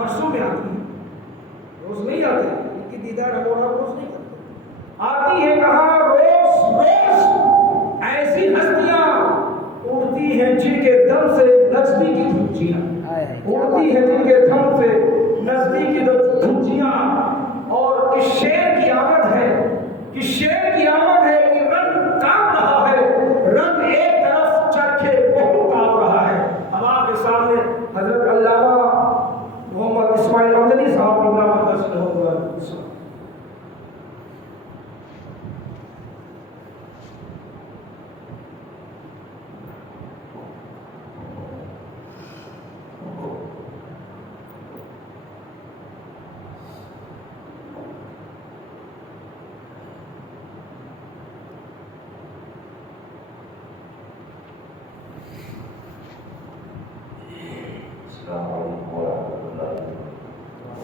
برسوں میں آتی ہے، روز نہیں آتی، ان کی دیدار ہم اور آپ روز نہیں کرتے، آتی ہے کہاں؟ روز روز ایسی ہستیاں اڑتی ہیں جن کے دم سے نزدیک کی دھنچیاں اڑتی ہیں، جن کے دم سے نزدیک کی دھنچیاں، اور اس شیر کی آمد ہے، کہ شیر کی آمد ہے کہ رنگ کام رہا ہے، رنگ ایک طرف چرخے بہت کام رہا ہے۔ اب آپ کے سامنے حضرت علامہ محمد اسماعیل مدنی صاحب اللہ مدد ہوگا۔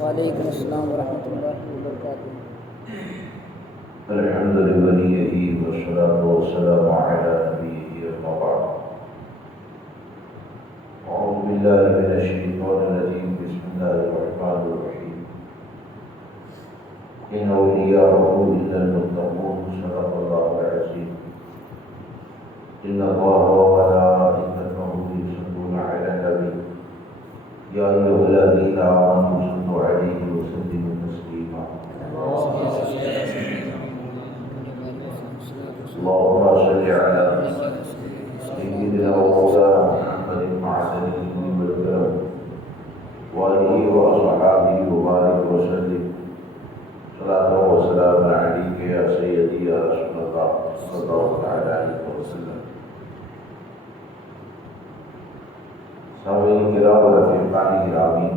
وعلیکم السلام ورحمۃ اللہ وبرکاتہ۔ الحمد لله والصلاة والسلام على نبيه أما بعد، أعوذ بالله من الشيطان الرجيم، بسم الله الرحمن الرحيم، إن أولياءه إلا المتقون، صدق الله العظيم، إن الله وملائكته يصلون على النبي، يا أيها الذين آمنوا صلوا عليه وسلموا تسليما، اللهم صل على سيدنا ومولانا محمد معدن الجود والكرم وآله وأصحابه وبارك وسلم، صلاة وسلام عليك يا سيدي يا رسول الله صلى الله عليه وسلم۔ سامعین کرام و رفیقان گرامی،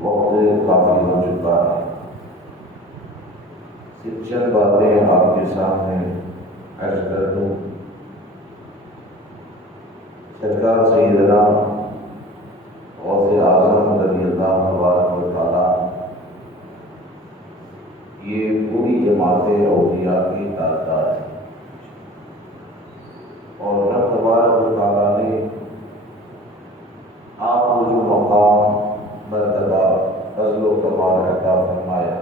وقت کافی ہو چکا ہے، صرف چند باتیں آپ کے سامنے عرض کر دوں۔ سرکار سیدنا غوث اعظم رضی اللہ تبارک و تعالیٰ یہ پوری جماعت اولیاء کی تعداد ہے، اور رب تبارک و تعالیٰ نے آپ کو جو مقام، مرتبہ، فضل و کمال عطا فرمایا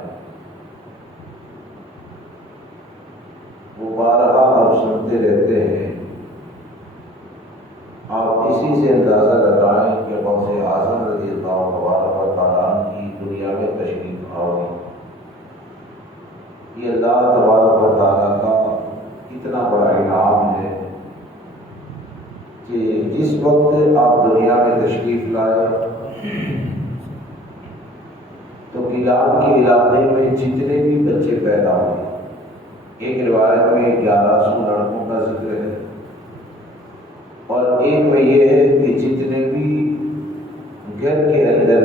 وہ بارہا آپ سنتے رہتے ہیں۔ آپ اسی سے اندازہ لگائیں کہ غوث اعظم رضی اللہ تبارک و تعالیٰ کی دنیا میں تشریف آوری یہ اللہ تبارک و تعالیٰ کا اتنا بڑا انعام ہے کہ جس وقت آپ دنیا میں تشریف لائے تو گیلان کے علاقے میں جتنے بھی بچے پیدا ہوئے، ایک روایت میں 1100 لڑکوں کا ذکر ہے، اور ایک میں یہ ہے کہ جتنے بھی گھر کے اندر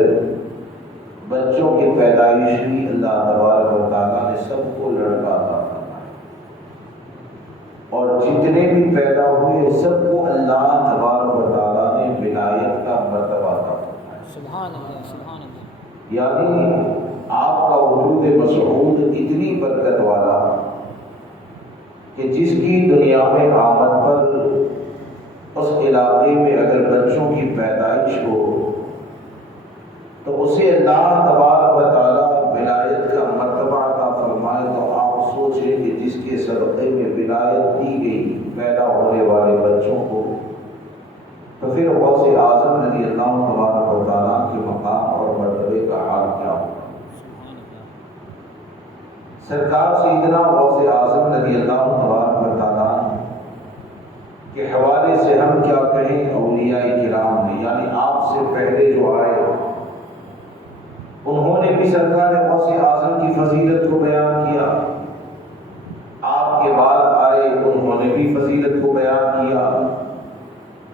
بچوں کی پیدائش ہوئی اللہ تبارک و تعالیٰ نے سب کو لڑکا عطا فرمایا، اور جتنے بھی پیدا ہوئے سب کو اللہ تبارک و تعالیٰ نے ولایت کا مرتبہ عطا فرمایا۔ سبحان اللہ، سبحان اللہ۔ یعنی آپ کا وجود مسعود اتنی برکت والا کہ جس کی دنیا میں آمد پر اس علاقے میں اگر بچوں کی پیدائش ہو تو اسے اللہ تبارک و تعالیٰ ولایت کا مرتبہ عطا فرمائے، تو آپ سوچیں کہ جس کے صدقے میں ولایت دی گئی پیدا ہونے والے بچوں کو، تو پھر غوث اعظم رضی اللہ تبارک و تعالیٰ کے مقام اور مرتبے کا حال کیا ہوگا۔ سرکار سیدنا غوث اعظم رضی اللہ تبارک و تعالیٰ کے حوالے سے ہم کیا کہیں، اولیاء کرام نے، یعنی آپ سے پہلے جو آئے انہوں نے بھی سرکار غوث اعظم کی فضیلت کو بیان کیا، آپ کے بعد آئے انہوں نے بھی فضیلت کو بیان کیا،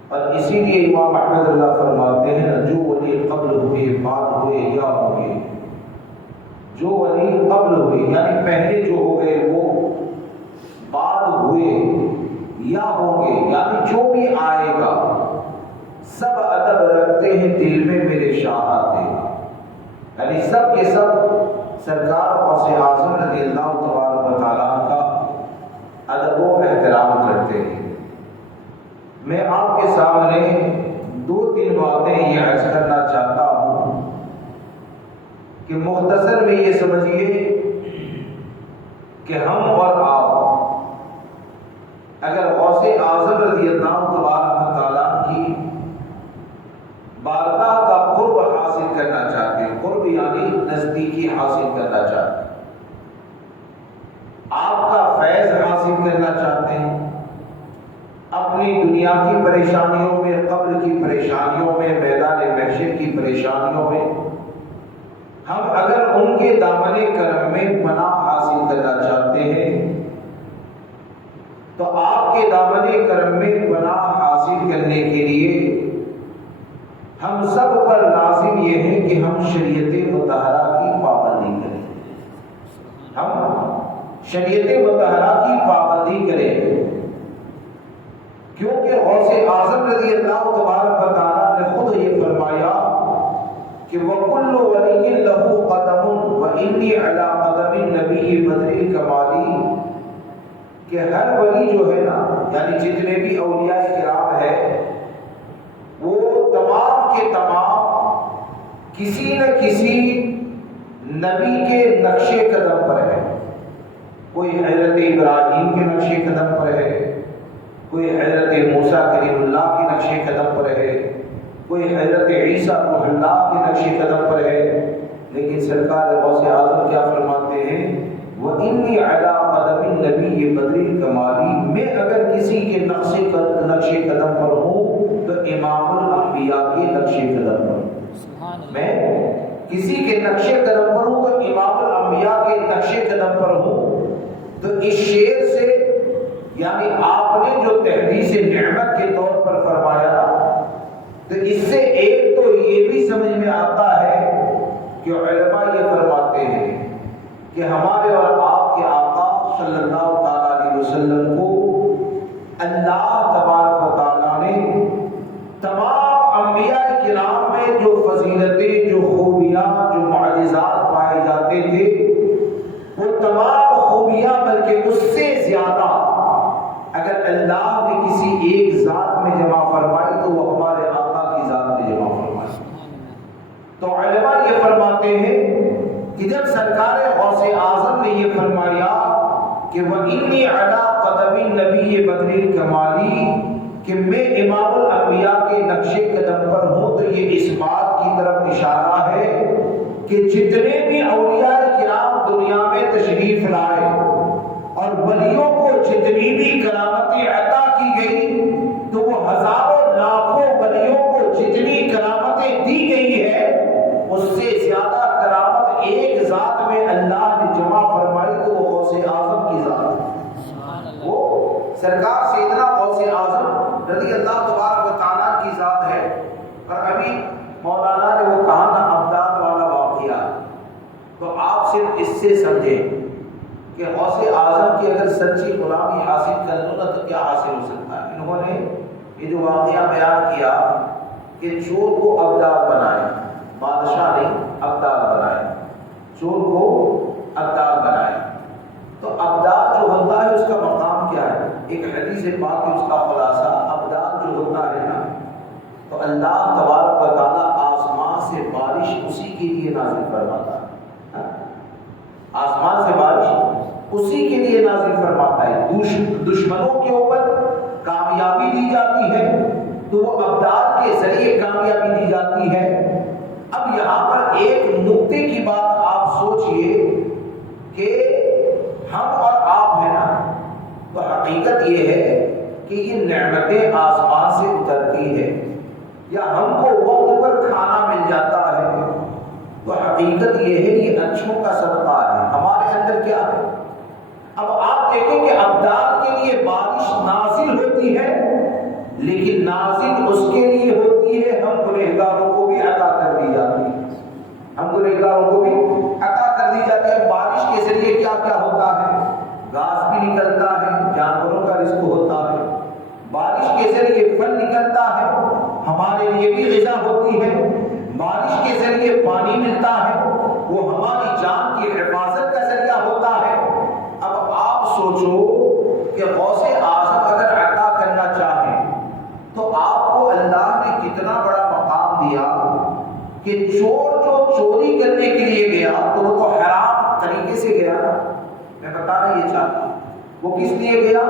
اور اسی لیے امام احمد اللہ فرماتے ہیں جو ولی قبل ہوئے بعد ہوئے یا ہوں گے، جو ولی قبل ہوئے یعنی پہلے جو ہو گئے وہ بعد ہوئے یا ہوں گے، یعنی جو بھی آئے گا سب ادب رکھتے ہیں دل میں میرے شاہ آتے ہیں، یعنی سب کے سب سرکار غوث اعظم رضی اللہ تبارک و تعالیٰ کا ادب و احترام کرتے ہیں۔ میں آپ کے سامنے 2-3 باتیں یہ عرض کرنا چاہتا کہ مختصر میں یہ سمجھیے کہ ہم اور آپ اگر غوث اعظم رضی اللہ تبارک تعالیٰ کی بارگاہ کا قرب حاصل کرنا چاہتے ہیں، قرب یعنی نزدیکی حاصل کرنا چاہتے ہیں، آپ کا فیض حاصل کرنا چاہتے ہیں، اپنی دنیا کی پریشانیوں میں، قبر کی پریشانیوں میں، میدان محشر کی پریشانیوں میں ہم اگر ان کے دامن کرم میں پناہ حاصل کرنا چاہتے ہیں تو آپ کے دامن کرم میں پناہ حاصل کرنے کے لیے ہم سب پر لازم یہ ہے کہ ہم شریعت مطہرہ کی پابندی کریں، ہم شریعت مطہرہ کی پابندی کریں، کیونکہ غوث اعظم رضی اللہ تبارک و تعالیٰ نے خود یہ فرمایا کہ وَكُلُّ وَلِيٍّ لَهُ قَدَمٌ وَإِنِّي عَلَىٰ قَدَمِ النَّبِيِّ بَدْرِ الْكَمَالِ، کہ ہر ولی جو ہے نا، یعنی جتنے بھی اولیاء کرام ہیں، وہ تمام کے تمام کسی نہ کسی نبی کے نقش قدم پر ہے، کوئی حضرت ابراہیم کے نقش قدم پر ہے، کوئی حضرت موسیٰ کلیم اللہ کے نقش قدم پر ہے، کوئی حضرت عیسیٰ روح اللہ کے نقش قدم پر ہے، لیکن سرکار غوث اعظم کیا فرماتے ہیں، وَإِنِّي عَلَىٰ قَدَمِ النَّبِيِّ بَدْرِ الْكَمَالِ، میں اگر کسی کے نقش قدم پر ہوں تو امام الانبیاء کے نقش قدم پر ہوں، میں کسی کے نقش قدم پر ہوں تو امام الانبیاء کے نقش قدم پر ہوں۔ تو اس شعر سے یعنی آپ نے جو تحدیث نعمت کے طور پر فرمایا، تو اس سے ایک تو یہ بھی سمجھ میں آتا ہے کہ علماء یہ فرماتے ہیں کہ ہمارے اور آپ کے آقا صلی اللہ تعالیٰ علیہ وسلم کو اللہ تبارک و تعالیٰ نے تمام انبیاء کرام میں جو فضیلتیں، جو خوبیاں، جو معجزات پائے جاتے تھے، وہ تمام خوبیاں بلکہ اس سے زیادہ اگر اللہ نے کسی ایک ذات میں جمع فرمائی تو وہ ہمارے آقا کی ذات میں جمع فرمائی۔ تو علماء یہ فرماتے ہیں کہ جب سرکار غوث اعظم نے یہ فرمایا کہ وَإِنِّي عَلَىٰ قَدَمِ النَّبِيِّ بَدْرِ الْكَمَالِ، کہ میں امام الانبیاء کے نقش قدم پر ہوں، تو یہ اس بات کی طرف اشارہ ہے کہ جتنے بھی اولیاء کرام دنیا میں تشریف لائے اور ولیوں کو جتنی بھی کرامتیں عطا کی گئی، تو وہ ہزاروں لاکھوں ولیوں کو جتنی کرامتیں دی گئی ہے، اس سے زیادہ کرامت ایک ذات میں اللہ نے جمع فرمائی، تو وہ غوث اعظم کی ذات ہے، وہ سرکار سیدنا غوث اعظم رضی اللہ تبارک و تعالیٰ کی ذات ہے۔ اور ابھی مولانا نے وہ کہا نا ابدال والا واقعہ، تو آپ صرف اس سے سمجھیں کہ غوث اعظم کی اگر سچی غلامی حاصل کر لو نا تو کیا حاصل ہو سکتا ہے۔ انہوں نے یہ جو واقعہ بیان کیا کہ چور کو ابدال بنائے، بادشاہ نے ابدال بنائے، چور کو ابدال بنائے، تو ابدال جو ہوتا ہے اس کا مقام کیا ہے؟ ایک حدیث پاک ہے اس کا خلاصہ، ابدال جو ہوتا ہے نا، تو اللہ تبارک و تعالیٰ آسمان سے بارش اسی کے لیے نازل فرماتا ہے، آسمان سے بارش اسی کے لیے نازل فرماتا ہے، دشمنوں کے اوپر کامیابی دی جاتی ہے تو وہ ابدال کے ذریعے کامیابی دی جاتی ہے۔ اب یہاں پر ایک نقطے کی بات آپ سوچئے کہ ہم اور آپ ہیں نا، تو حقیقت یہ ہے کہ یہ نعمتیں آسمان سے اترتی ہے یا ہم کو وقت پر کھانا مل جاتا ہے، تو حقیقت یہ ہے یہ اچھوں کا صدقہ ہے، ہمارے اندر کیا ہے۔ اب آپ دیکھیں کہ ابدال کے لیے بارش نازل ہوتی ہے، لیکن نازل اس کے لیے ہوتی ہے ہم گنہگاروں کو بھی عطا کر دی جاتی ہے، ہم گنہگاروں کو بھی عطا کر دی جاتی ہے۔ بارش کے ذریعے کیا کیا ہوتا ہے؟ گھاس بھی نکلتا ہے، جانوروں کا رزق ہوتا ہے، بارش کے ذریعے پھل نکلتا ہے، ہمارے لیے بھی غذا ہوتی ہے، بارش کے ذریعے پانی ملتا ہے، وہ ہماری جان کی حفاظت کا ذریعہ ہوتا ہے۔ اب آپ سوچو کہ غوث اعظم اگر عطا کرنا چاہیں تو آپ کو اللہ نے کتنا بڑا مقام دیا کہ چور جو چوری کرنے کے لیے گیا تو وہ تو حرام طریقے سے گیا نا، میں بتانا یہ چاہتا ہوں وہ کس لیے گیا؟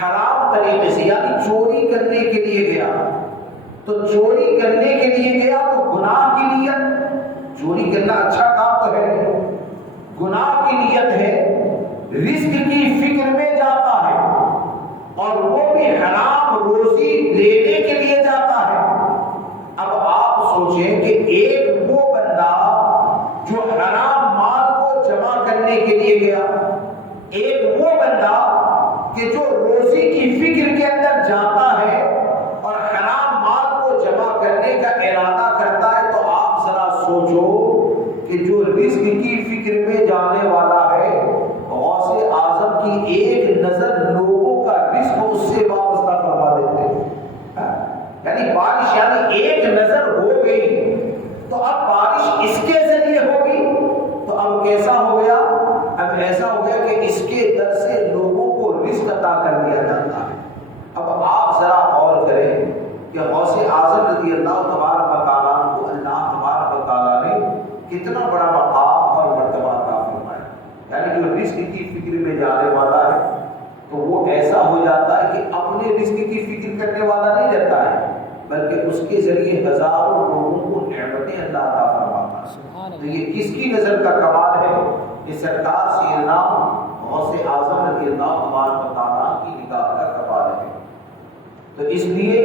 حرام طریقے سے، یعنی چوری کرنے کے لیے گیا۔ تو چوری کرنے کے لیے گیا تو گناہ کی نیت، چوری کرنا اچھا کام تو ہے نہیں، گناہ کی نیت ہے، رزق کی فکر میں جاتا ہے اور وہ بھی حرام روزی لینے کے لیے جاتا ہے۔ اب آپ سوچیں کہ ایک وہ بندہ جو حرام مال کو جمع کرنے کے لیے گیا، ایک وہ بندہ کہ جو روزی کی فکر کے اندر جاتا ہے اور حرام مال کو جمع کرنے کا ارادہ کرتا ہے، تو آپ ذرا سوچو کہ جو رزق کی فکر میں جانے والا ہے، غوث اعظم کی ایک نظر لوگوں کا رزق اس سے وابستہ فرما دیتے ہیں۔ یعنی بارش، یعنی ایک نظر ہو گئی تو اب بارش اس کے ذریعے ہوگی، تو اب کیسا ہو گیا؟ اب ایسا ہو گیا کہ اس کے در سے لوگوں کو رزق عطا کر دیا جاتا ہے۔ اب آپ ذرا غور کریں کہ غوث اعظم رضی اللہ تبارک و تعالیٰ کو اللہ تبارک و تعالیٰ نے کتنا بڑا مقام اور مرتبہ عطا فرمایا۔ یعنی جو رزق کی فکر میں جانے والا ہے تو وہ ایسا ہو جاتا ہے کہ اپنے رزق کی فکر کرنے والا نہیں رہتا ہے، بلکہ اس کے ذریعے ہزاروں لوگوں کو نعمتیں اللہ عطا فرماتا ہے۔ تو یہ کس کی نظر کا کمال ہے؟ یہ سرکار سیدنا غوث اعظم رضی اللہ تبارک و تعالیٰ کی نگاہ کا کمال ہے۔ تو اس لیے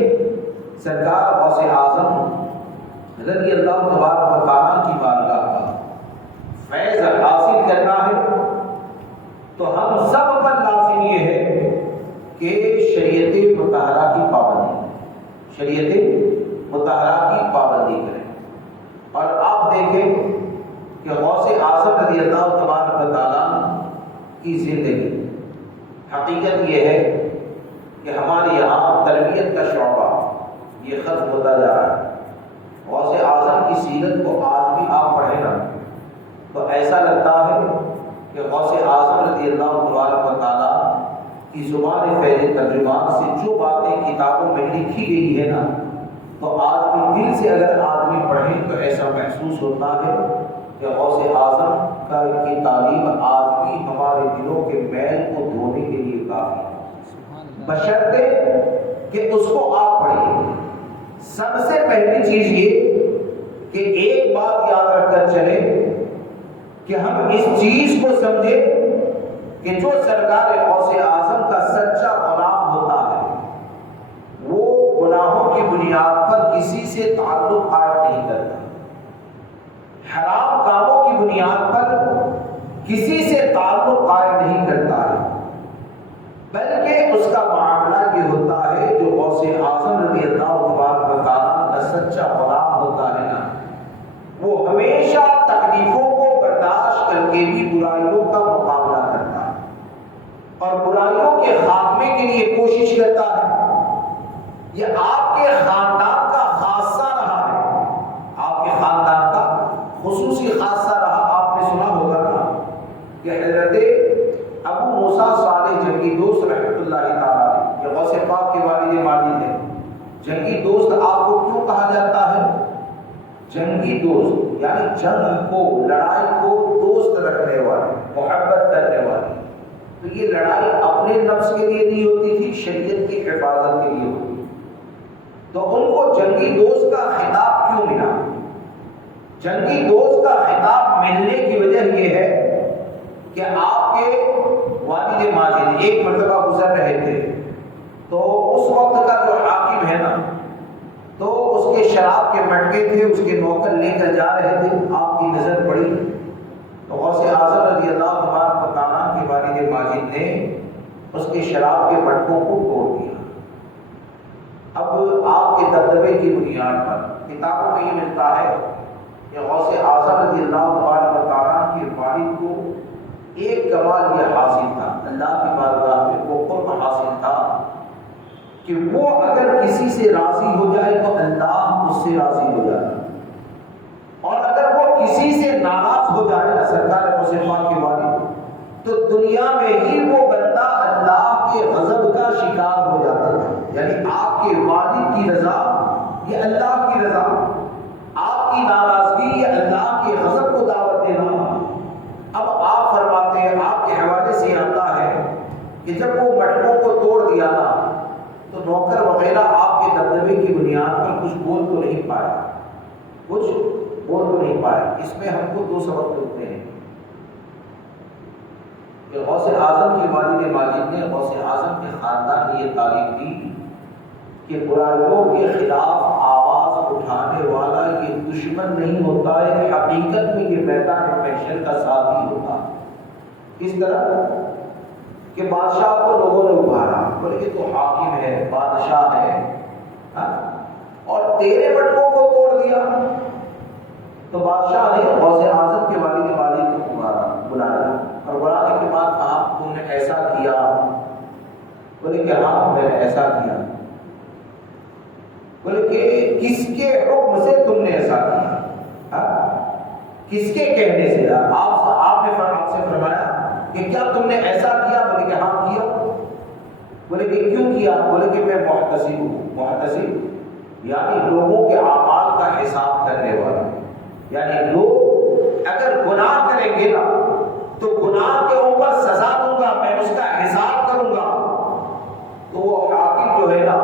سرکار غوث اعظم رضی اللہ تبارک و تعالیٰ کی بارگاہ کا فیض حاصل کرنا ہے تو ہم سب پر لازم یہ ہے کہ شریعت مطہرہ کی پابندی، شریعت مطہرہ کی پابندی کریں۔ اور آپ دیکھیں کہ غوث اعظم رضی اللہ تبارک و تعالیٰ کی زندگی، حقیقت یہ ہے کہ ہمارے یہاں تربیت کا شعبہ یہ ختم ہوتا جا رہا ہے۔ غوث اعظم کی سیرت کو آج بھی آپ پڑھیں نا تو ایسا لگتا ہے کہ غوث اعظم رضی اللہ تبارک و تعالیٰ کی زبان فیض ترجمان سے جو باتیں کتابوں میں لکھی گئی ہے نا، تو آج بھی دل سے اگر آدمی پڑھیں تو ایسا محسوس ہوتا ہے کہ غوث اعظم کی تعلیم آج بھی ہمارے دلوں کے میل کو دھونے کے لیے کافی ہے، بشرطے کہ اس کو آپ پڑھیے۔ سب سے پہلی چیز یہ کہ ایک بات یاد رکھ کر چلے کہ ہم اس چیز کو سمجھیں کہ جو سرکار غوث اعظم کا سچا غلام ہوتا ہے وہ گناہوں کی بنیاد پر کسی سے تعلق قائم نہیں کرتا، حرام کاموں کی بنیاد پر کسی سے تعلق قائم نہیں کرتا ہے، بلکہ اس کا معاملہ یہ ہوتا ہے جو غوث اعظم رضی اللہ تبارک و تعالیٰ کا سچا غلام ہوتا ہے نا، وہ ہمیشہ تکلیفوں کو برداشت کر کے بھی برائیوں کا مقابلہ کرتا ہے اور برائیوں کے خاتمے کے لیے کوشش کرتا ہے۔ یہ آپ کے خاندان کا خاصہ رہا ہے، آپ کے خاندان کا خصوصی خاصہ رہا۔ آپ نے سنا ہوگا نا کہ حضرت ابو موسیٰ صالح جنگی دوست رحمۃ اللہ تعالیٰ علیہ، یہ غوث پاک کے والد ماجد ہے۔ جنگی دوست آپ کو کیوں کہا جاتا ہے؟ جنگی دوست یعنی جنگ کو، لڑائی کو دوست رکھنے والے، محبت کرنے والے۔ تو یہ لڑائی اپنے نفس کے لیے نہیں ہوتی تھی، شریعت کی حفاظت کے لیے ہوتی۔ تو ان کو جنگی دوست کا خطاب کیوں ملا؟ جنگی دوست کا خطاب ملنے کی وجہ یہ ہے کہ آپ کے والد ماجد ایک مرتبہ گزر رہے تھے، تو اس وقت کا جو حاکم ہے نا، تو اس کے شراب کے مٹکے تھے، اس کے نوکر لے کر جا رہے تھے، آپ کی نظر پڑی تو غوث اعظم رضی اللہ تبارک و تعالیٰ کے والد ماجد نے اس کے شراب کے مٹکوں کو توڑ دیا۔ اب آپ کے دبدبے کی بنیاد پر کتابوں میں یہ ملتا ہے کہ غوث اعظم رضی اللہ تبارک و تعالیٰ کے والد کو ایک کمال یہ حاصل تھا، اللہ کی بارگاہ میں وہ قرب حاصل تھا کہ وہ اگر کسی سے راضی ہو جائے تو اللہ اس سے راضی ہو جاتا، اور اگر وہ کسی سے ناراض ہو جائے نا سرکار غوث پاک کے والد، تو دنیا میں ہی وہ بندہ اللہ کے غضب کا شکار ہو جاتا تھا۔ یعنی آپ کے والد کی رضا یہ اللہ کی رضا، آپ کی کچھ بول تو نہیں پائے، کچھ بول تو نہیں پائے۔ اس میں ہم کو دو سبق ملتے ہیں کہ غوث اعظم کے والد ماجد نے غوث اعظم کے خاندان نے یہ تعلیم دی کہ برائیوں کے خلاف آواز اٹھانے والا یہ دشمن نہیں ہوتا ہے، حقیقت میں یہ میدان محشر کا ساتھی ہوتا ہے۔ اس طرح کہ بادشاہ کو لوگوں نے ابھارا، بولے کہ تو حاکم ہے، بادشاہ ہے، اور تیرے بٹوں کو توڑ دیا۔ تو بادشاہ نے غوث اعظم کے والد ماجد کو بلایا اور بلانے کے بعد کہا تم نے ایسا کیا؟ بولے کہ ہاں میں نے ایسا کیا۔ بولے کہ کس کے حکم سے تم نے ایسا کیا؟ کس کے کہنے سے؟ آپ نے سے فرمایا کہ کیا تم نے ایسا کیا؟ بولے کہ ہاں کیا۔ بولے کہ کیوں کیا؟ بولے کہ میں محتسب ہوں۔ محتسب یعنی لوگوں کے اعمال کا حساب کرنے والا، یعنی لوگ اگر گناہ کریں گے نا تو گناہ کے اوپر سزا دوں گا، میں اس کا حساب کروں گا۔ تو وہ حاکم جو ہے نا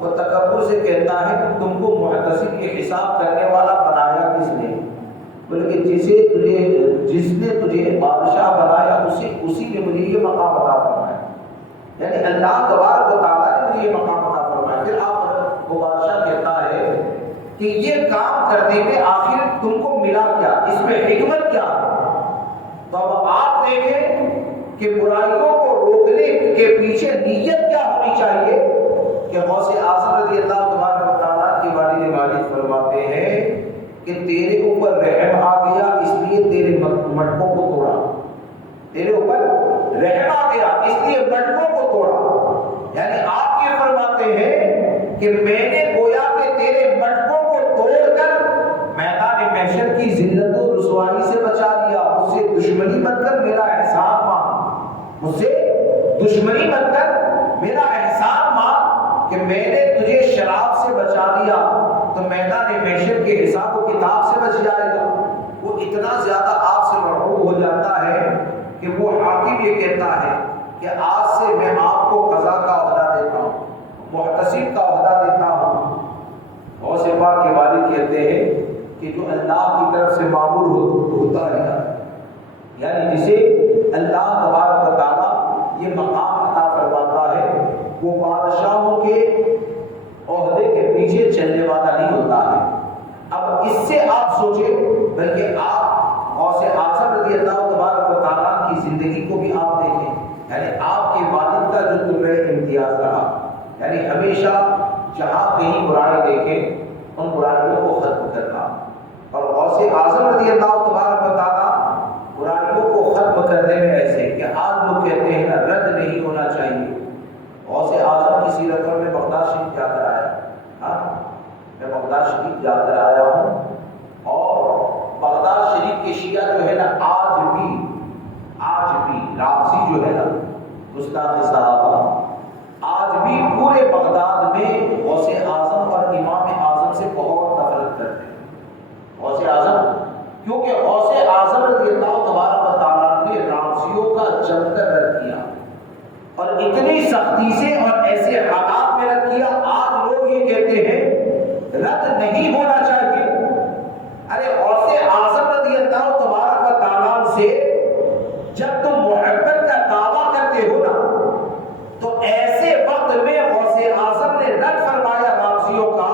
وہ تکبر سے کہتا ہے کہ تم کو محتسب کے حساب کرنے والا بنایا کس نے؟ بولے کہ جس نے تجھے بادشاہ بنایا اسی نے مجھے یہ مقام عطا فرمایا، یعنی اللہ تبارک و تعالیٰ نے مجھے یہ مقام عطا فرمایا۔ پھر آپ وہ بادشاہ کہتا ہے کہ یہ کام کرنے میں آخر تم کو ملا کیا، اس میں حکمت کیا ہے؟ تو اب آپ دیکھیں کہ برائیوں کو روکنے کے پیچھے نیت کیا ہونی چاہیے کہ غوث اعظم رضی اللہ تبارک و تعالیٰ کے والد ماجد فرماتے ہیں کہ تیرے اوپر رحم آ گیا اس لیے تیرے مٹکوں کو توڑا، تیرے اوپر رحم آ گیا اس لیے مٹکوں کو توڑا۔ یعنی آپ یہ فرماتے ہیں کہ میں نے گویا کہ تیرے مٹکوں کو توڑ کر میدان محشر کی ذلت و رسوائی سے بچا لیا۔ مجھ سے دشمنی مت کر، میرا احسان مان، مجھ سے دشمنی مت کر، میرا احسان مان کہ میں نے تجھے شراب سے بچا لیا تو میدان محشر کے حساب و کتاب سے بچ جائے گا۔ وہ اتنا زیادہ آپ سے مرعوب ہو جاتا ہے کہ وہ حاکم یہ کہتا ہے کہ آج سے میں آپ کو قضا کا عہدہ دیتا ہوں، محتسب کا عہدہ دیتا ہوں۔ غوث پاک کے والد کہتے ہیں کہ جو اللہ کی طرف سے معمول ہوتا ہے، یعنی جسے اللہ تبارک و تعالیٰ یہ مقام عطا فرماتا ہے، وہ بادشاہوں کے عہدے کے پیچھے چلنے والا نہیں ہوتا ہے۔ اب اس سے آپ سوچیں، بلکہ آپ غوث اعظم رضی اللہ تبارک و تعالیٰ کی زندگی کو بھی آپ دیکھیں، یعنی آپ کے والد کا جو تمہیں امتیاز رہا، یعنی ہمیشہ جہاں کہیں برائی دیکھیں ان برائیوں کو ختم کرنا۔ اور غوث اعظم رضی اللہ تبارک و تعالیٰ برائیوں کو ختم کرنے میں ایسے کہ آج لوگ کہتے ہیں نا رد نہیں ہونا چاہیے۔ غوث اعظم کی سیرت پر میں بغداد شریف جا کر آیا، میں بغداد شریف جا کر آیا ہوں، اور بغداد شریف کے شیعہ جو ہے نا آج بھی رابسی جو ہے نا گستاخ صحابہ، آج بھی پورے بغداد میں غوث اعظم اور امام اعظم سے بہت نفرت کرتے ہیں۔ غوث اعظم کیونکہ غوث اعظم رضی اللہ تبارک و تعالیٰ نے رابسیوں کا جم کر رد کیا، اور اتنی سختی سے اور ایسے حالات میں رد کیا۔ آج لوگ یہ کہتے ہیں رد نہیں ہونا چاہیے۔ ارے غوث اعظم رضی اللہ تبارک و تعالیٰ سے جب تم محبت کا دعویٰ کرتے ہو نا تو ایسے وقت میں غوث اعظم نے رد فرمایا رابسیوں کا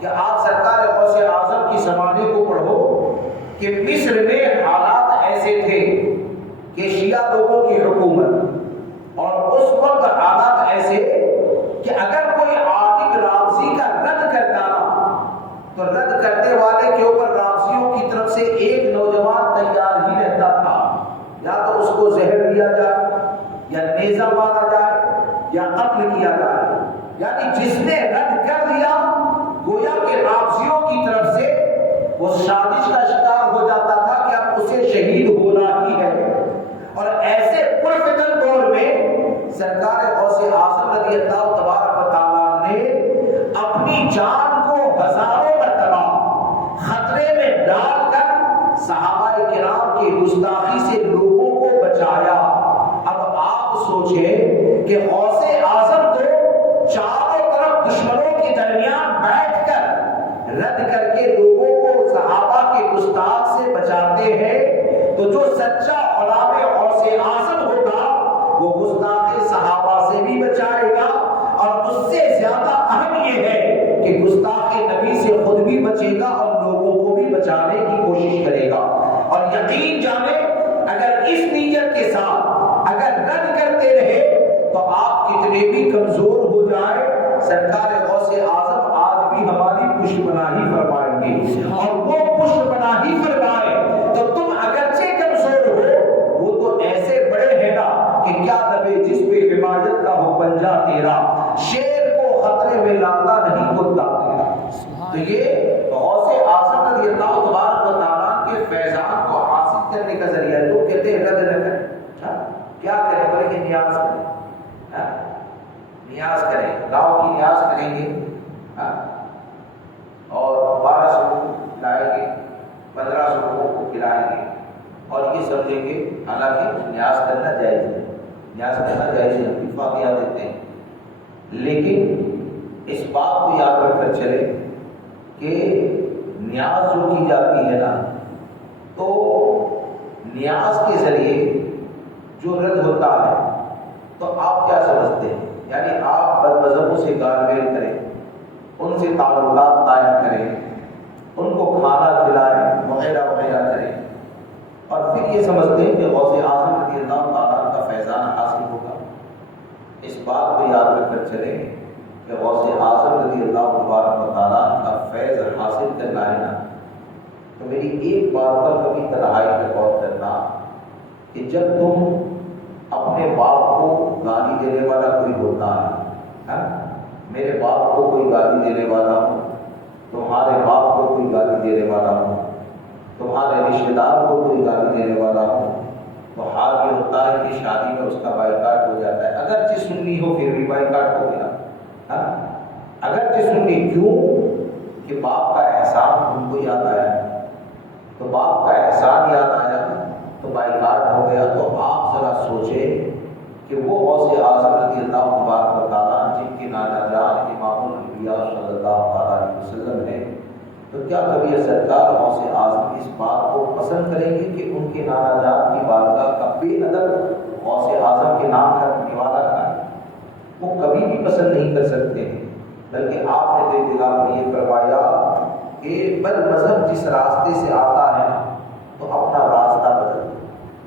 کہ آپ سرکار غوث اعظم کی زمانے کو پڑھو کہ مصر میں حالات ایسے تھے کہ شیعہ لوگوں کی حکومت، اور اس وقت حالات ایسے کہ اگر کوئی عالم رابسی کا رد کرتا تو رد کرنے والے کے اوپر رابسیوں کی طرف سے ایک نوجوان تیار ہی رہتا تھا، یا تو اس کو زہر دیا جائے، یا نیزہ مارا جائے، یا قتل کیا جائے۔ یعنی جس نے رد کر دیا گویا کہ رابسیوں کی طرف سے وہ سازش کا شکار ہو جاتا تھا کہ اب اسے شہید ہونا ہی ہے۔ اور ایسے پرفتن دور میں سرکار غوث اعظم رضی اللہ تبارک و تعالیٰ نے اپنی جان کو ہزاروں مرتبہ خطرے میں ڈال کر صحابہ کرام کی گستاخی سے لوگوں کو بچایا۔ اب آپ سوچیں کہ غوث اعظم تو چاروں طرف دشمنوں کے درمیان بیٹھ رد کر کے لوگوں کو صحابہ کے گستاخ سے بچاتے ہیں، تو جو سچا غلام غوث اعظم ہوگا وہ گستاخ صحابہ سے بھی بچائے گا، اور اس سے زیادہ اہم یہ ہے کہ گستاخ نبی سے خود بھی بچے گا اور لوگوں کو بھی بچانے کی کوشش کرے گا۔ اور یقین جانے اگر اس نیت کے ساتھ اگر رد کرتے رہے تو آپ کتنے بھی کمزور ہو جائے، سرکار غوث اعظم آج بھی ہماری پشت پناہی فرمائیں گے، اور وہ پشت پناہی فرمائے تو تم اگرچہ کمزور ہو، وہ تو ایسے بڑے ہیں نا کہ کیا دبے جس پہ حمایت کا ہو پنجہ تیرا، شیر کو خطرے میں لاتا نہیں کتا تیرا۔ تو یہ غوث اعظم رضی اللہ تبارک و تعالیٰ کے فیضان کو حاصل کرنے کا ذریعہ ہے۔ لوگ کہتے ہیں رد نہ کریں، کیا کریں؟ بولے کہ نیاز کریں، نیاز کریں، گاؤں کی نیاز کریں گے اور 1200 کو کھلائیں گے، 1500 لوگوں کو کھلائیں گے، اور یہ سمجھیں گے حالانکہ نیاز کرنا جائز ہے، نیاز کرنا جائز ہے، اتفاقیات دیتے ہیں، لیکن اس بات کو یاد رکھ کر چلے کہ نیاز جو کی جاتی ہے نا، تو نیاز کے ذریعے جو رد ہوتا ہے تو آپ کیا سمجھتے ہیں؟ یعنی آپ بد مذہبوں سے گال میل کریں، ان سے تعلقات قائم کریں، ان کو کھانا کھلائیں، وغیرہ وغیرہ کریں، اور پھر یہ سمجھتے ہیں کہ غوث اعظم رضی اللہ تعالیٰ کا فیضان حاصل ہوگا۔ اس بات کو یاد رکھ کر چلیں کہ غوث اعظم رضی اللہ تبارک و تعالیٰ کا فیض حاصل کرنا ہے نا، تو میری ایک بات پر کبھی تنہائی میں غور کرنا کہ جب تم اپنے باپ کو گالی دینے والا کوئی ہوتا ہے، میرے باپ کو کوئی گالی دینے والا ہو، تمہارے باپ کو کوئی گالی دینے والا ہو، تمہارے رشتے دار کو کوئی گالی دینے والا ہو، تو حال یہ ہوتا ہے کہ شادی میں اس کا بائیکاٹ ہو جاتا ہے، اگرچہ سنی ہو پھر بھی بائیکاٹ ہو گیا، اگرچہ سنی، کیوں کہ باپ کا احسان تم کو یاد آیا، تو باپ کا احسان یاد آیا تو بائیکاٹ ہو گیا۔ تو آپ ذرا سوچیں کہ وہ غوث اعظم رضی اللہ تبارک و تعالیٰ جن کے نانا جان امام الانبیاء صلی اللہ علیہ وسلم ہے، تو کیا کبھی سرکار غوث اعظم اس بات کو پسند کریں گے کہ ان کے نانا جان کی بارگاہ کا بے ادب غوث اعظم کے نام کا نوالا کھائے؟ وہ کبھی بھی پسند نہیں کر سکتے ہیں، بلکہ آپ نے تو اطلاع میں یہ فرمایا کہ بد مذہب جس راستے سے آتا ہے تو اپنا راستہ بدل،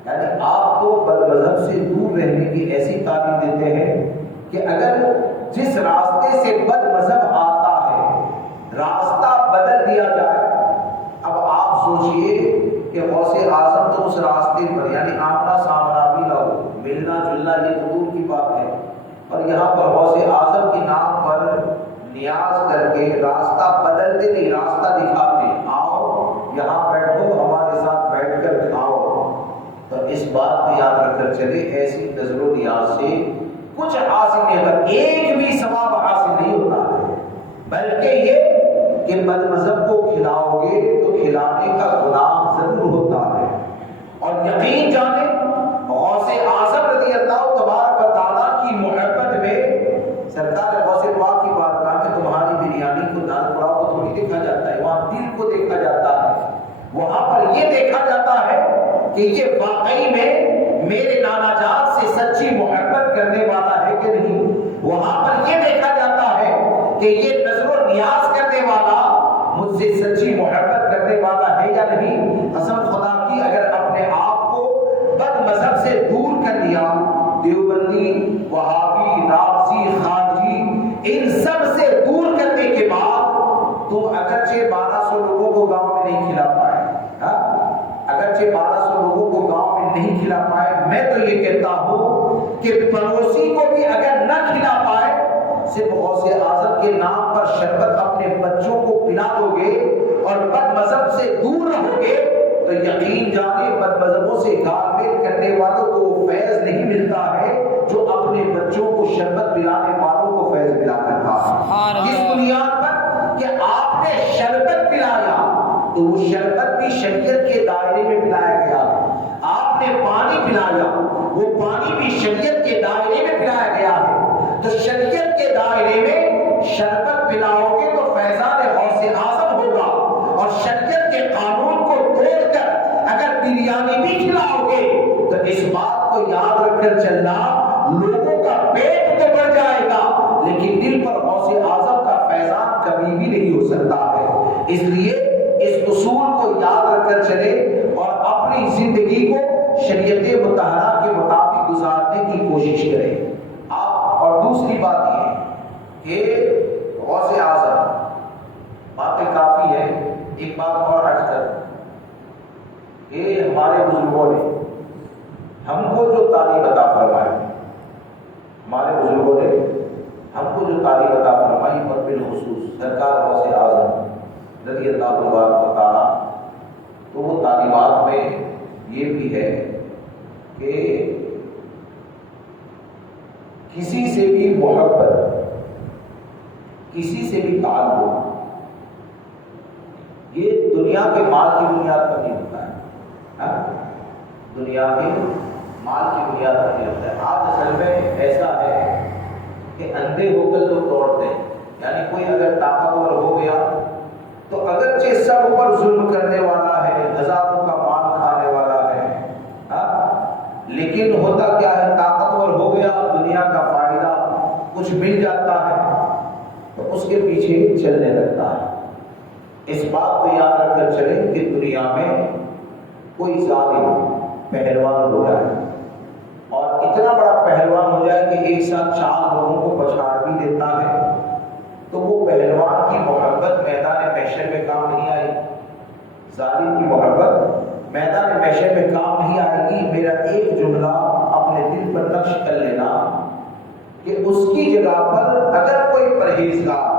یعنی آپ کو بد مذہب سے دور رہنے کی ایسی تعلیم دیتے ہیں کہ اگر جس راستے سے بد مذہب آتا ہے راستہ بدل دیا جائے، اب آپ سوچئے کہ غوث اعظم تو اس راستے پر، یعنی آمنا سامنا بھی نہ ہو، ملنا جلنا یہ تو دور کی بات ہے، اور یہاں پر غوث اعظم کے نام پر نیاز کر کے راستہ بدلتے نہیں، راستہ دکھاتے، آؤ یہاں بیٹھو ہمارے ساتھ بیٹھ کر کھاؤ، تو اس بات کو یاد رکھ کر چلے ایسی نظر و نیاز سے کچھ حاصل نہیں ہوتا، ایک بھی ثواب حاصل نہیں ہوتا ہے، بلکہ یہ کہ بد مذہب کو کھلاؤ گے تو کھلانے کا گناہ ضرور ہوتا ہے۔ اور یقین جانے غوث اعظم رضی اللہ تبارک و تعالیٰ کی محبت میں سرکار غوث پاک کی بارگاہ میں تمہاری بریانی کو، دال پلاؤ کو تھوڑی دیکھا جاتا ہے، وہاں دل کو دیکھا جاتا ہے، وہاں پر یہ دیکھا جاتا ہے کہ یہ واقعی میں میرے نانا جان سے سچی محبت کرنے والا ہے کہ نہیں، وہاں پر یہ دیکھا جاتا ہے کہ یہ نظر و نیاز کرنے والا مجھ سے سچی محبت کرنے والا ہے یا نہیں۔ قسم خدا کی اگر اپنے آپ کو بد مذہب سے دور کر دیا، دیوبندی، وہابی، رافضی، خارجی، ان سب سے دور کرنے کے بعد تم اگرچہ 1200 لوگوں کو گاؤں میں نہیں کھلا پائے، اگرچہ 1200 لوگوں کو گاؤں میں نہیں کھلا پائے، میں تو یہ کہتا ہوں کہ پڑوسی کو بھی اگر نہ کھلا پائے، صرف غوث اعظم کے نام پر شربت اپنے بچوں کو پلا دو گے اور بد مذہب سے دور رہو گے تو یقین جانے بد مذہبوں سے گال میل کرنے والوں کو وہ فیض نہیں ملتا ہے جو اپنے بچوں کو شربت پلانے والوں کو فیض ملا کرتا ہے۔ اس بنیاد پر کہ آپ نے شربت پلایا تو وہ شربت بھی شریعت کے دائرے میں پلایا گیا، آپ نے پانی پلایا وہ پانی بھی شریعت کے دائرے میں پلایا گیا ہے، تو شریعت کے دائرے میں شربت پلاؤ گے تو فیضان غوث اعظم کبھی بھی نہیں ہو سکتا ہے۔ اس لیے اس اصول کو یاد رکھ کر چلے اور اپنی زندگی کو شریعت مطہرہ کے مطابق گزارنے کی کوشش کریں آپ۔ اور دوسری بات یہ کہ غوث اعظم، باتیں کافی ہے، ایک بات اور عرض کر کہ ہمارے بزرگوں نے ہم کو جو تعلیم عطا فرمائی، ہمارے بزرگوں نے ہم کو جو تعلیم عطا فرمائی، اور بالخصوص سرکار غوث اعظم رضی اللہ تبارک و تعالیٰ، تو وہ تعلیمات میں یہ بھی ہے کہ کسی سے بھی محبت، کسی سے بھی تعلق یہ دنیا کے مال کی بنیاد پر نہیں ہوتا ہے، دنیا کے مال کی بنیاد پر نہیں ہوتا ہے۔ آج اصل میں ایسا ہے کہ اندھے ہو کر تو دوڑتے ہیں، یعنی کوئی اگر طاقتور ہو گیا تو اگرچہ سب پر ظلم کرنے والا ہے، ہزاروں کا مال کھانے والا ہے، لیکن ہوتا کیا ہے، طاقتور ہو گیا، دنیا کا فائدہ کچھ مل جاتا ہے تو اس کے پیچھے چلنے لگتا ہے۔ اس بات کو یاد رکھ کر چلیں کہ دنیا میں کوئی ظالم پہلوان ہو جائے اور اتنا بڑا پہلوان ہو جائے کہ ایک ساتھ 4 لوگوں کو پچھاڑ بھی دیتا ہے، تو وہ پہلوان کی محبت میدان محشر میں کام نہیں آئے گی، ظالم کی محبت میدان محشر میں کام نہیں آئے گی۔ میرا ایک جملہ اپنے دل پر نقش کر لینا کہ اس کی جگہ پر اگر کوئی پرہیزگار،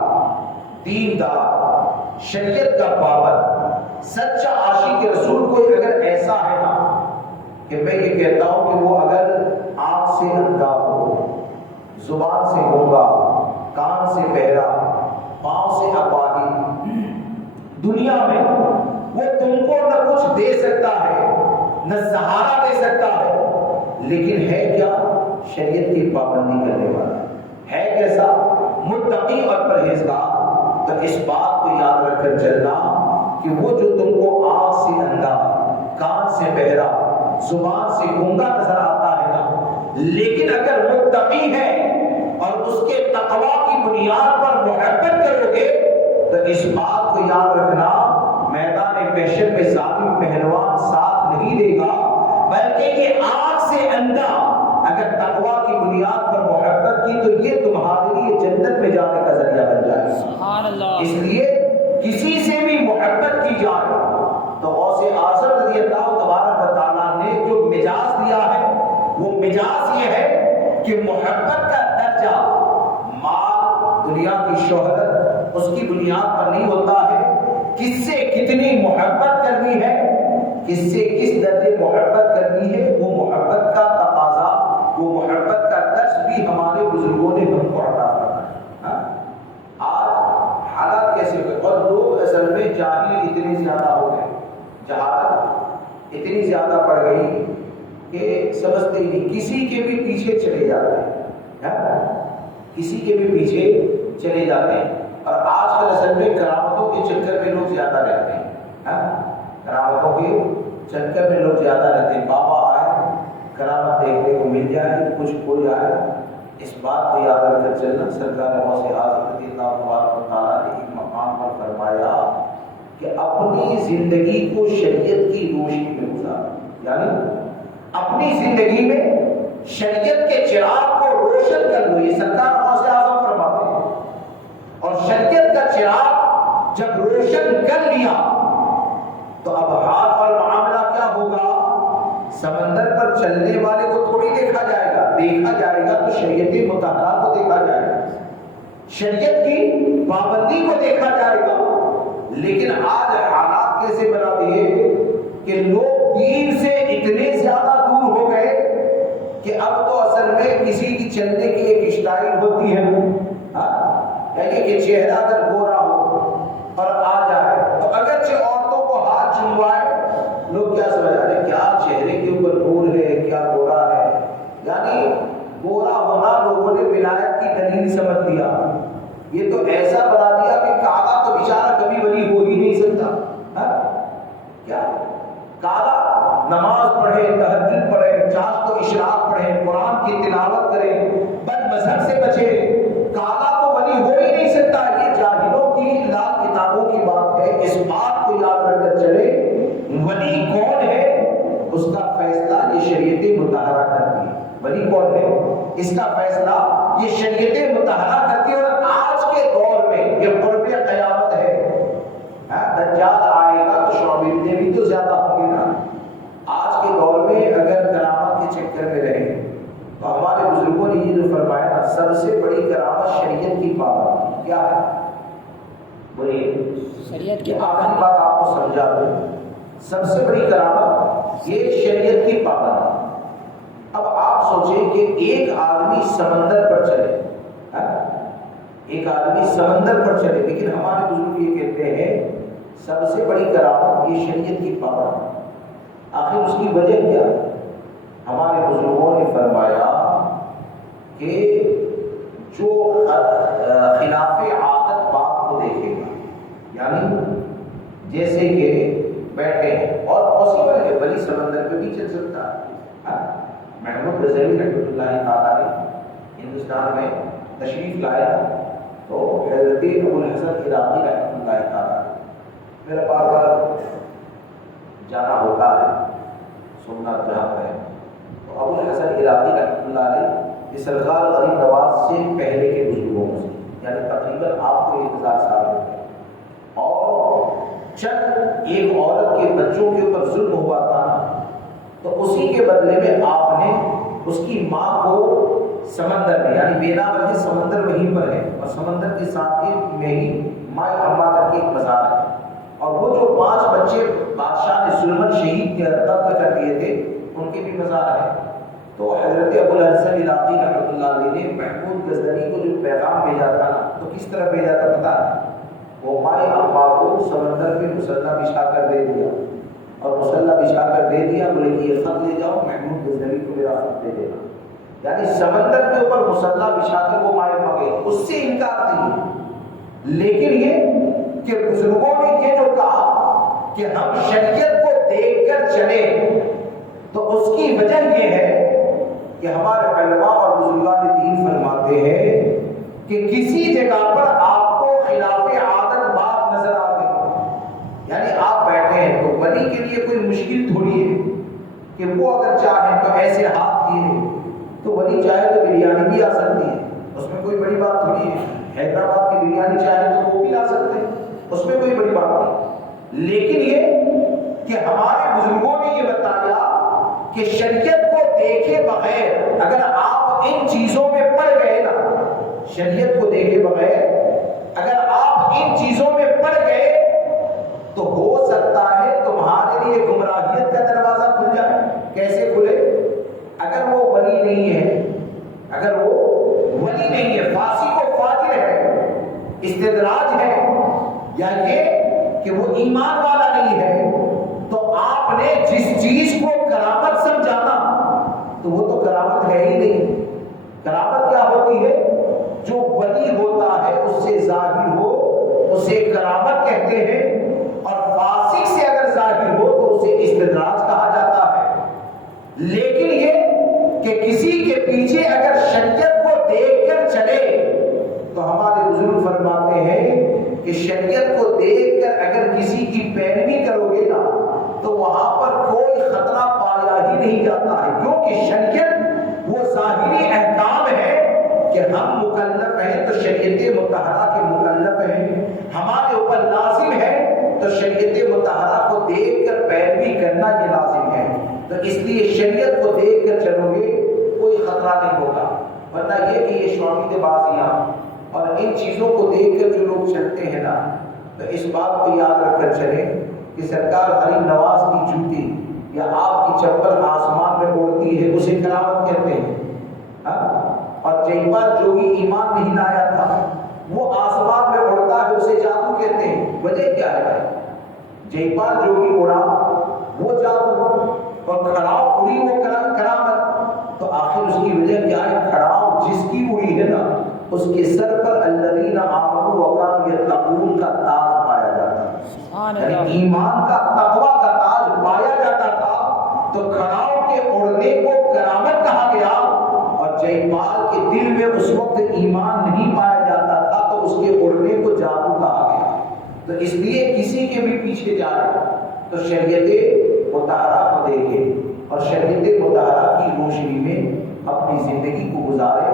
دیندار، شریعت کا پابند، سچا عاشق رسول کوئی اگر ایسا ہے نا، کہ میں یہ کہتا ہوں کہ وہ اگر آنکھ سے اندھا ہو، زبان سے گونگا، کان سے بہرا، پاؤں سے اپاہج، دنیا میں وہ تم کو نہ کچھ دے سکتا ہے، نہ سہارا دے سکتا ہے، لیکن ہے کیا؟ شریعت کی پابندی کرنے والا ہے، کیسا؟ متقی اور پرہیزگار۔ تو اس بات کو یاد رکھ کر چلنا کہ وہ جو تم کو آنکھ سے اندھا، کان سے بہرا، زبان سے گونگا نظر آتا ہے نا، لیکن اگر متقی ہے اور اس کے تقوی کی بنیاد پر محبت کرو گے تو اس بات کو یاد رکھنا، میدان محشر میں ظالم پہلوان ساتھ نہیں دے گا، بلکہ یہ آنکھ سے اندھا اگر تقوی کی بنیاد پر محبت کی تو یہ تمہارے لیے جنت میں جانے کا ذریعہ بن جائے گا۔ سبحان اللہ۔ اس لیے کسی سے بھی محبت کی جائے تو غوث اعظم رضی اللہ تبارک و تعالیٰ نے جو مجاز دیا ہے وہ مجاز یہ ہے کہ محبت کا درجہ مال، دنیا کی شہرت، اس کی بنیاد پر نہیں ہوتا ہے، کس سے کتنی محبت کرنی ہے، کس سے کس درجے محبت کرنی ہے، وہ محبت کا تقاضا، وہ محبت کا درس بھی ہمارے بزرگوں نے ہم کو عطا فرمایا۔ آج حالات کیسے ہوئے، اور لوگ اصل میں جاہل اتنے زیادہ ہو گئے، جہالت اتنی زیادہ بڑھ گئی کہ سمجھتے ہی نہیں، کسی کے بھی پیچھے چلے جاتے ہیں، کسی کے بھی پیچھے چلے جاتے ہیں۔ اور آج کل اصل میں کرامتوں کے چکر میں لوگ زیادہ رہتے ہیں، کرامتوں کے چکر میں لوگ زیادہ رہتے ہیں، بابا آئے کرامت دیکھنے کو مل جائے، کچھ ہو جائے۔ اس بات کو یاد رکھ کر چلنا، سرکار غوث اعظم رضی اللہ تبارک و تعالیٰ نے ایک مقام پر فرمایا کہ اپنی زندگی کو شریعت کی روشنی میں گزارا، یعنی اپنی زندگی میں شریعت کے چراغ کو روشن کر لو، یہ سرکار غوث اعظم فرماتے ہیں۔ اور شریعت کا چراغ جب روشن کر لیا تو اب حال اور معاملہ کیا ہوگا؟ سمندر پر چلنے والے کو تھوڑی دیکھا جائے گا، دیکھا جائے گا تو شریعت مطہرہ کو دیکھا جائے گا، شریعت کی پابندی کو دیکھا جائے گا۔ لیکن آج حالات کیسے بنا دیے کہ لوگ دین سے اتنے زیادہ دور ہو گئے کہ اب تو اصل میں کسی کی چلنے کی ایک اسٹائل ہوتی ہے، کہ چہرہ اگر گورا ہو اور آ جائے تو اگرچہ عورتوں کو ہاتھ چوموائے، لوگ کیا سمجھ رہے ہیں، کیا چہرے کے اوپر نور ہے، کیا گورا ہے، یعنی گورا ہونا لوگوں نے ولایت کی دلیل سمجھ لیا۔ یہ تو ایسا بنا دیا کہ کالا تو بیچارہ کبھی ولی ہو ہی نہیں سکتا۔ کیا کالا ہے اس بات کو یاد رکھ کر چلے ولی کون ہے اس کا فیصلہ یہ شریعت مطہرہ کرتی ہے. ولی کون ہے اس کا فیصلہ یہ شریعت مطہرہ کرتی ہے. اور آج کے دور میں یہ قرب قیامت ہے. دجال آئے گا تو شعبے بھی تو زیادہ ہوں گے نا. آج کے دور میں اگر کرامت کے چکر میں رہیں تو ہمارے بزرگوں نے یہ جو فرمایا نا سب سے بڑی کرامت شریعت کی پابندی کیا ہے؟ بولیے. شریعت کی آخری بات آپ کو سمجھا دوں. سب سے بڑی کرامت یہ شریعت کی پابندی. اب آپ سوچیں کہ ایک آدمی سمندر پر چلے, ایک آدمی سمندر پر چلے, لیکن ہمارے بزرگ یہ کہتے ہیں سب سے بڑی کرامت یہ شریعت کی پابندی. آخر اس کی وجہ کیا ہے؟ ہمارے بزرگوں نے فرمایا کہ جو خلاف عادت بات کو دیکھے گا, یعنی جیسے کہ بیٹھے ہیں اور پاسبل ہے بلی سمندر پہ بھی چل سکتا ہے. محمود غزنوی رحمۃ اللہ تعالیٰ نے ہندوستان میں تشریف لایا تو حضرت ابو الحسن عراقی رحمۃ اللہ تعالیٰ, میرا بار بار جانا ہوتا ہے سومناتھ جہاں ہے, تو ابو الحسن عراقی رحمۃ اللہ علیہ یہ سرکار غریب نواز سے پہلے کے بزرگوں سے, یعنی تقریباً آپ کو 1000 سال ہو گئے. اور جب ایک عورت کے بچوں کے اوپر ظلم ہوا تھا تو اسی کے بدلے میں آپ نے اس کی ماں کو سمندر میں, یعنی ویراول ہے سمندر وہیں پر ہے اور سمندر کے ساتھ ہی مائے اما کر کے ایک مزار ہے, اور وہ جو 5 بچے بادشاہ نے ظلمن شہید قتل کر دیے تھے ان کے بھی مزار ہے. تو حضرت ابو الحسن عراقی رحمۃ اللہ علیہ نے محمود غزنوی کو جو پیغام بھیجا تھا نا تو کس طرح بھیجا تھا پتا ہے؟ وہ مائے اما کو سمندر میں مسلح بچھا کر دے دیا, اور مسلح بچھا کر دے دیا, بولے کہ یہ خط لے جاؤ محمود غزنوی کو میرا خط دے دینا. یعنی سمندر کے اوپر مسلح بچھا کر وہ مائے اما گئے, اس سے انکار نہیں. لیکن یہ کہ بزرگوں نے یہ جو کہا کہ ہم شریعت کو دیکھ کر چلے تو اس کی وجہ یہ ہے کہ ہمارے علماء اور بزرگان دین فرماتے ہیں کہ کسی جگہ پر آپ کو خلاف عادت بات نظر آ گئی, یعنی آپ بیٹھے ہیں تو ولی کے لیے کوئی مشکل تھوڑی ہے کہ وہ اگر چاہیں تو ایسے ہاتھ کیے تو ولی چاہے تو بریانی بھی آ سکتی ہے, اس میں کوئی بڑی بات تھوڑی ہے. حیدرآباد کی بریانی چاہے تو وہ بھی لا سکتے ہیں, اس میں کوئی بڑی بات نہیں. لیکن یہ کہ ہمارے بزرگوں نے یہ بتایا کہ شریعت کو دیکھے بغیر اگر آپ ان چیزوں میں پڑ گئے نا, شریعت کو دیکھے بغیر اگر آپ ان چیزوں میں پڑ گئے تو ہو سکتا ہے تمہارے لیے گمراہیت کا دروازہ کھل جائے. کیسے کھلے؟ اگر وہ ولی نہیں ہے, اگر وہ ولی نہیں ہے, فاسق و فاجر ہے, استدراج ہے, یا یہ کہ وہ ایمان والا نہیں ہے, تو آپ نے جس چیز کو کرامت سمجھا نا تو وہ تو کرامت ہے ہی نہیں. کرامت کیا ہوتی ہے؟ جو ولی ہوتا ہے اس سے ظاہر ہو اسے کرامت کہتے ہیں, اور فاسق سے اگر ظاہر ہو تو اسے استدراج کہا جاتا ہے. لیکن یہ کہ کسی کے پیچھے اگر شریعت کو دیکھ کر چلے تو ہمارے بزرگ فرماتے ہیں کہ شریعت کو دیکھ کر اگر کسی کی پیروی کرو گے نا تو وہاں پر کوئی خطرہ پایا ہی نہیں جاتا ہے, کیونکہ شریعت وہ ظاہری احکام ہے کہ ہم مکلف ہیں تو شریعت مطہرہ کے مکلف ہیں, ہمارے اوپر لازم ہے تو شریعت مطہرہ کو دیکھ کر پیروی کرنا یہ لازم ہے. تو اس لیے شریعت کو دیکھ کر چلو گے کوئی خطرہ نہیں ہوگا. ورنہ یہ کہ یہ شوقی بازیاں اور ان چیزوں کو دیکھ کر جو لوگ چلتے ہیں نا تو اس بات کو یاد رکھ کر چلیں کہ سرکار غریب نواز کی جوتی یا آپ کی چپل آسمان میں اڑتی ہے اسے کرامت کہتے ہیں. اور جیپال جوگی ایمان نہیں لایا تھا وہ آسمان میں اڑتا ہے اسے جادو کہتے ہیں. وجہ کیا ہے بھائی؟ جیپال جوگی اڑا وہ جادو اور کھڑاؤ اڑی وہ کرامت. تو آخر اس کی وجہ کیا ہے؟ کھڑاؤ جس کی اڑی ہے نا اس کے سر پر الذین آمنوا وکانوا یتقون کا تاج پایا جاتا ہے, یعنی ایمان کا تقوی کا تاج پایا جاتا تھا. تو کھڑاؤ کے اڑنے کو کرامت کہا گیا, اور جیپال کے دل میں اس وقت ایمان نہیں پایا جاتا تھا تو اس کے اڑنے کو جادو کہا گیا. تو اس لیے کسی کے بھی پیچھے جائے تو شریعت مطہرہ کو دیکھے اور شریعت مطہرہ کی روشنی میں اپنی زندگی کو گزارے.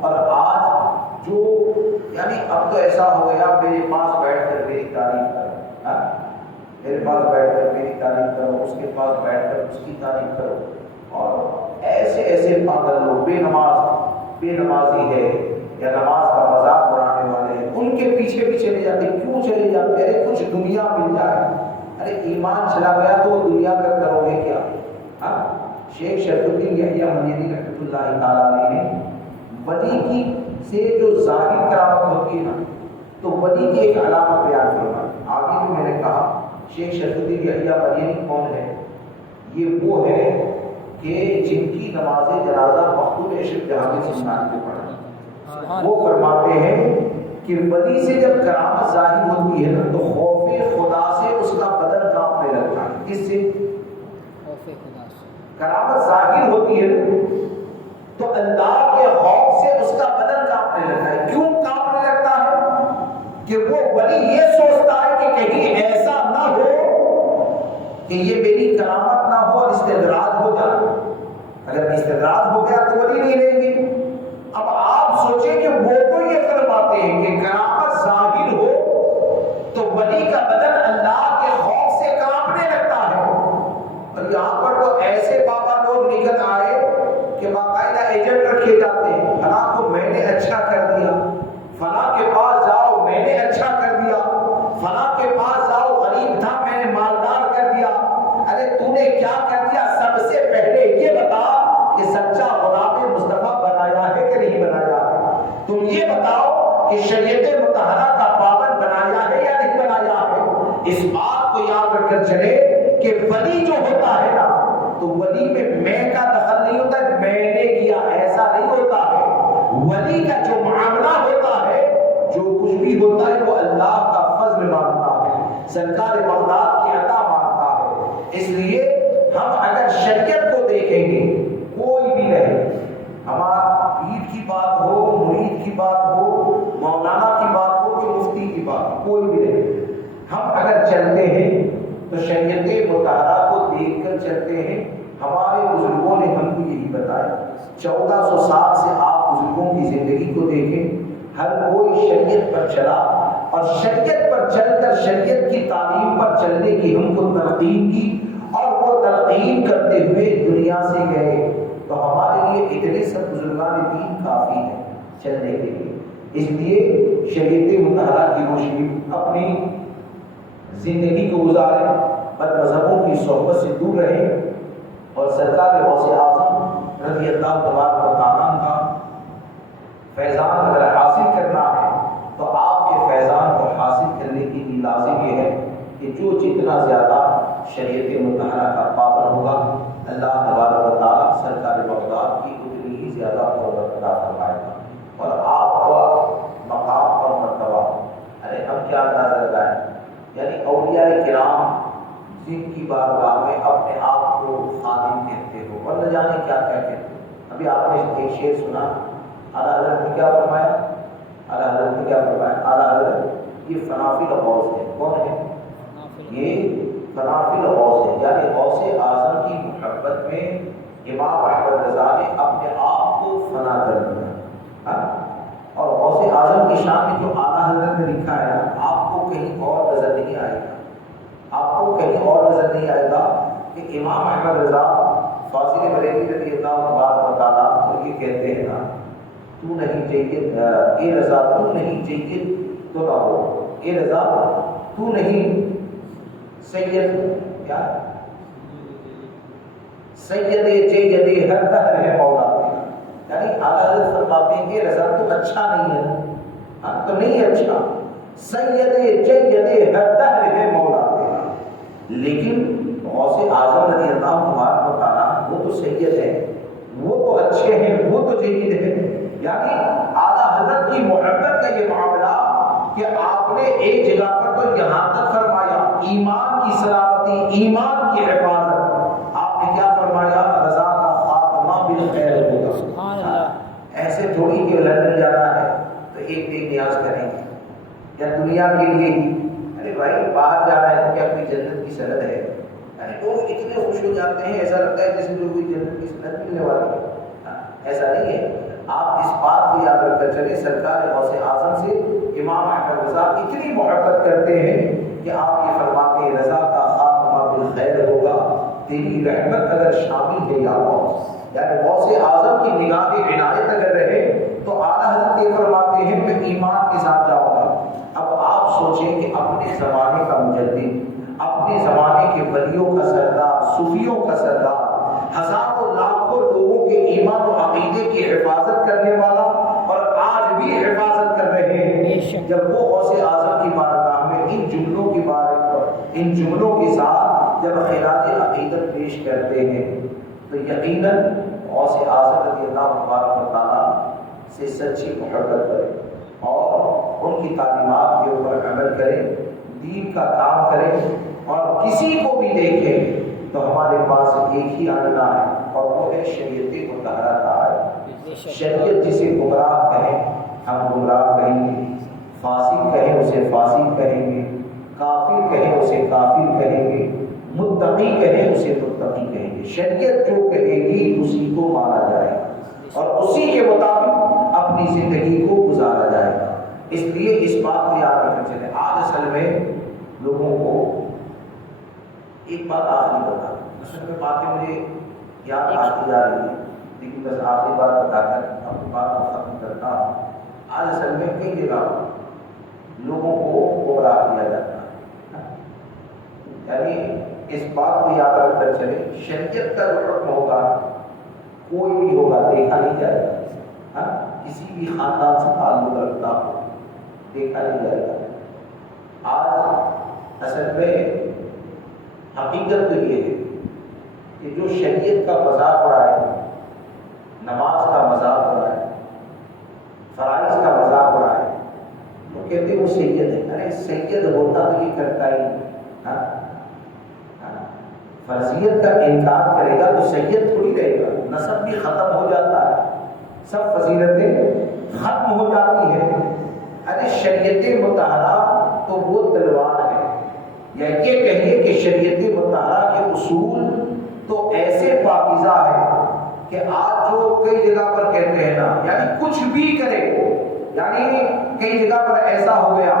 اور آج جو یعنی اب تو ایسا ہو گیا میرے پاس بیٹھ کر میری تعریف کرو، میرے پاس بیٹھ کر میری تعریف کرو، اس کے پاس بیٹھ کر اس کی تعریف کرو. اور ایسے ایسے پاگل لوگ بے نمازی ہے یا نماز کا مذاق بنانے والے ہیں، ان کے پیچھے بھی چلے جاتے. کیوں چلے جاتے؟ ارے کچھ دنیا مل جائے. ارے ایمان چلا گیا تو دنیا کا کرو گے کیا؟ شیخ شرف الدین یحییٰ مدینی رحمۃ اللہ تعالیٰ علیہ نے ولی کی سے جو ظاہر کرامت ہوتی ہے نا، تو ولی کی ایک علامت بیان فرمائی. آگے بھی میں نے کہا شیخ شرف الدین یحییٰ مدینی کون ہے؟ یہ وہ ہے کہ جن کی نماز جنازہ مقبول عشق جہاں کے سنان کے پڑھا. وہ فرماتے ہیں کہ ولی سے جب کرامت ظاہر ہوتی ہے نا تو خوف خدا سے اس کا بدن کانپنے لگتا ہے. کس سے؟ خوف خدا سے. کرامت ظاہر ہوتی ہے تو اللہ کے خوف سے اس کا بدن کانپنے لگتا ہے. کیوں کانپنے لگتا ہے؟ کہ وہ ولی یہ سوچتا ہے کہ کہیں ایسا نہ ہو کہ یہ میری کرامت نہ ہو اور استدراج ہو جائے. اگر استدراج ہو گیا تو ولی نہیں رہیں گے. اب آپ سوچیں کہ وہ تو یہ فرماتے ہیں کہ کرامت ظاہر ہو تو ولی کا بدن اللہ کے خوف سے کانپنے لگتا ہے. اور یہاں پر تو ایسے بابا لوگ نکل آئے کہ باقاعدہ ایجنٹ رکھے جاتے ہیں. فلاں کو میں نے اچھا کر دیا، فلاں کے پاس جاؤ میں نے اچھا کر دیا، فلاں کے پاس جاؤ غریب تھا میں نے مالدار کر دیا. ارے تو نے کیا کر دیا؟ سب سے پہلے یہ بتا کہ سچا غلام مصطفیٰ بنایا ہے کہ نہیں بنایا ہے. تم یہ بتاؤ کہ شریعت مطہرہ کا پابند بنایا ہے یا نہیں بنایا ہے. اس بات کو یاد رکھ کر چلے کہ ولی جو ہوتا ہے نا تو ولی میں کا دخل نہیں ہوتا ہے، میں نے کیا ایسا نہیں ہوتا ہے. ولی کا جو معاملہ ہوتا ہے، جو کچھ بھی ہوتا ہے وہ اللہ کا فضل مانتا ہے، سرکار بغداد کی عطا مانتا ہے. اس لیے ہم اگر شریعت کو دیکھیں گے، کوئی بھی رہے، ہمارا پیر کی بات ہو، مرید کی بات ہو، مولانا کی بات ہو کہ مفتی کی بات ہو، کوئی بھی رہے، ہم اگر چلتے ہیں تو شریعت مطہرہ کو دیکھ کر چلتے ہیں. ہمارے بزرگوں نے ہم کو یہی بتایا. 1400 سال سے آپ بزرگوں کی زندگی کو دیکھیں، ہر کوئی شریعت پر چلا اور شریعت پر چل کر شریعت کی تعلیم پر چلنے کی ہم کو تلقین کی اور وہ تلقین کرتے ہوئے دنیا سے گئے. تو ہمارے لیے اتنے سب بزرگان دین کافی ہیں چلنے کے لیے. اس لیے شریعت مطہرہ کی روشنی اپنی زندگی کو گزاریں، بد مذہبوں کی صحبت سے دور رہیں اور سرکار غوث اعظم رضی اللہ تبارک و تعالیٰ کا فیضان اگر حاصل کرنا ہے تو آپ کے فیضان کو حاصل کرنے کے لیے لازم یہ ہے کہ جو جتنا زیادہ شریعت مطہرہ کا پابند ہوگا اللہ تبارک و تعالیٰ سرکار بغداد کی اتنی ہی زیادہ قربت عطا فرمائے گا. اور آپ کا مقام اور مرتبہ، ارے ہم کیا اندازہ لگائیں، یعنی اولیاء کرام جن کی بارگاہ میں اپنے آپ کو خادم کہتے ہو اور نہ جانے کیا کیا کہتے ہیں. ابھی آپ نے ایک شعر سنا، اعلیٰ حضرت نے کیا فرمایا، اعلیٰ حضرت نے کیا فرمایا، اعلیٰ حضرت یہ فنافل غوث ہے. کون ہے یہ؟ فنافل غوث ہے، یعنی غوث اعظم کی محبت میں امام احمد رضا نے اپنے آپ کو فنا کر دیا. اور غوث اعظم کی شان میں جو اعلیٰ حضرت نے لکھا ہے آپ کو کہیں اور نظر نہیں آئے گا، آپ کو کہیں اور نظر نہیں آئے گا کہ امام احمد رضا فاضل بریلوی رضی اللہ تبارک و تعالیٰ تو یہ کہتے ہیں نا، تو نہیں جید اے رضا تو نہیں جید تو نہ ہو، اے رضا تو نہیں سید کیا سید جید ہر دہر ہے مولا. یعنی اعلیٰ حضرت فرماتے ہیں کہ رضا تو اچھا نہیں ہے، تو نہیں اچھا، سید جید ہر دہر ہے مولا. لیکن غوث اعظم رضی اللہ تبارک و تعالیٰ وہ تو سید ہے، وہ تو اچھے ہیں، وہ تو جید ہے. یعنی اعلیٰ حضرت کی محبت کا یہ معاملہ کہ آپ نے ایک جگہ پر تو یہاں تک فرمایا ایمان کی سلامتی، ایمان کی حفاظت. آپ نے کیا فرمایا؟ رضا کا خاتمہ بالخیر ہوگا. ایسے تھوڑی کہ لندن جانا ہے تو ایک نیاز کریں گے یا دنیا کے لیے ہی. ارے بھائی باہر جانا ہے تو کیا کوئی جنت کی سند ہے؟ یعنی لوگ اتنے خوش ہو جاتے ہیں، ایسا لگتا ہے جیسے کوئی جنت کی سند ملنے والی ہے۔ ایسا نہیں ہے۔ آپ اس بات کو یاد رکھ کر چلے، سرکار غوث اعظم سے امام احمد رضا اتنی محبت کرتے ہیں کہ آپ یہ فرماتے ہیں رضا کا خاتمہ بالخیر ہوگا، تیری رحمت اگر شامل ہے یا غوث، یعنی غوث اعظم کی نگاہ عنایت اگر رہے تو اعلیٰ حضرت یہ فرماتے ہیں میں ایمان کے ساتھ جاؤں گا۔ اب آپ سوچیں کہ اپنے زمانے کا مجدد، اپنے زمانے کے ولیوں کا سردار، صوفیوں کا سردار، ہزاروں لاکھوں لوگوں کے ایمان و عقیدے کی حفاظت کرنے والا اور آج بھی حفاظت کر رہے ہیں، جب وہ غوث اعظم کی بارگاہ میں ان جملوں کی ان جملوں کے ساتھ جب خراج عقیدت پیش کرتے ہیں تو یقیناً غوث اعظم رضی اللہ تبارک و تعالیٰ سے سچی محبت کریں اور ان کی تعلیمات کے اوپر عمل کریں، دین کا کام کریں، اور کسی کو بھی دیکھیں تو ہمارے پاس ایک ہی آئینہ ہے اور وہ ہے شریعت مطہرہ کا آئینہ۔ شریعت جسے گمراہ کہیں ہم گمراہ کہیں گے، فاسق کہیں اسے فاسق کہیں گے، کافر کہیں اسے کافر کہیں گے، متقی کہیں اسے متقی کہیں گے۔ شریعت جو کہے گی اسی کو مانا جائے گا اور اسی کے مطابق اپنی زندگی کو گزارا جائے گا۔ اس لیے اس بات کو یاد رکھنا چاہیے۔ آج اصل میں لوگوں کو ایک بات آخری بتا، اصل میں باتیں مجھے یاد آتی جا رہی ہے لیکن بس آخری بات بتا کر اپنی بات کو ختم کرتا ہوں۔ آج اصل میں کئی جگہ لوگوں کو گمراہ کیا جاتا ہے، یعنی اس بات کو یاد رکھ کر چلے شریعت کا جو حکم ہوگا کوئی بھی ہوگا دیکھا نہیں جائے گا، کسی بھی خاندان سے تعلق رکھتا ہو دیکھا نہیں جائے گا۔ آج اصل میں حقیقت تو یہ ہے کہ جو شریعت کا مذاق اڑائے، نماز کا مذاق اڑائے، فرائض کا مذاق اڑائے، تو کہتے ہیں وہ سید ہے۔ ارے سید ہوتا تو یہ کرتا ہی نہیں، فرضیت کا انکار کرے گا تو سید تھوڑی رہے گا، نسب بھی ختم ہو جاتا ہے، سب فضیلتیں ختم ہو جاتی ہیں۔ ارے شریعت مطہرہ تو وہ تلوار ہے، یا یہ کہیے کہ شریعت مطہرہ کے اصول تو ایسے پاکیزہ ہے کہ آج جو کئی جگہ پر کہتے ہیں نا، یعنی کچھ بھی کرے، یعنی کئی جگہ پر ایسا ہو گیا،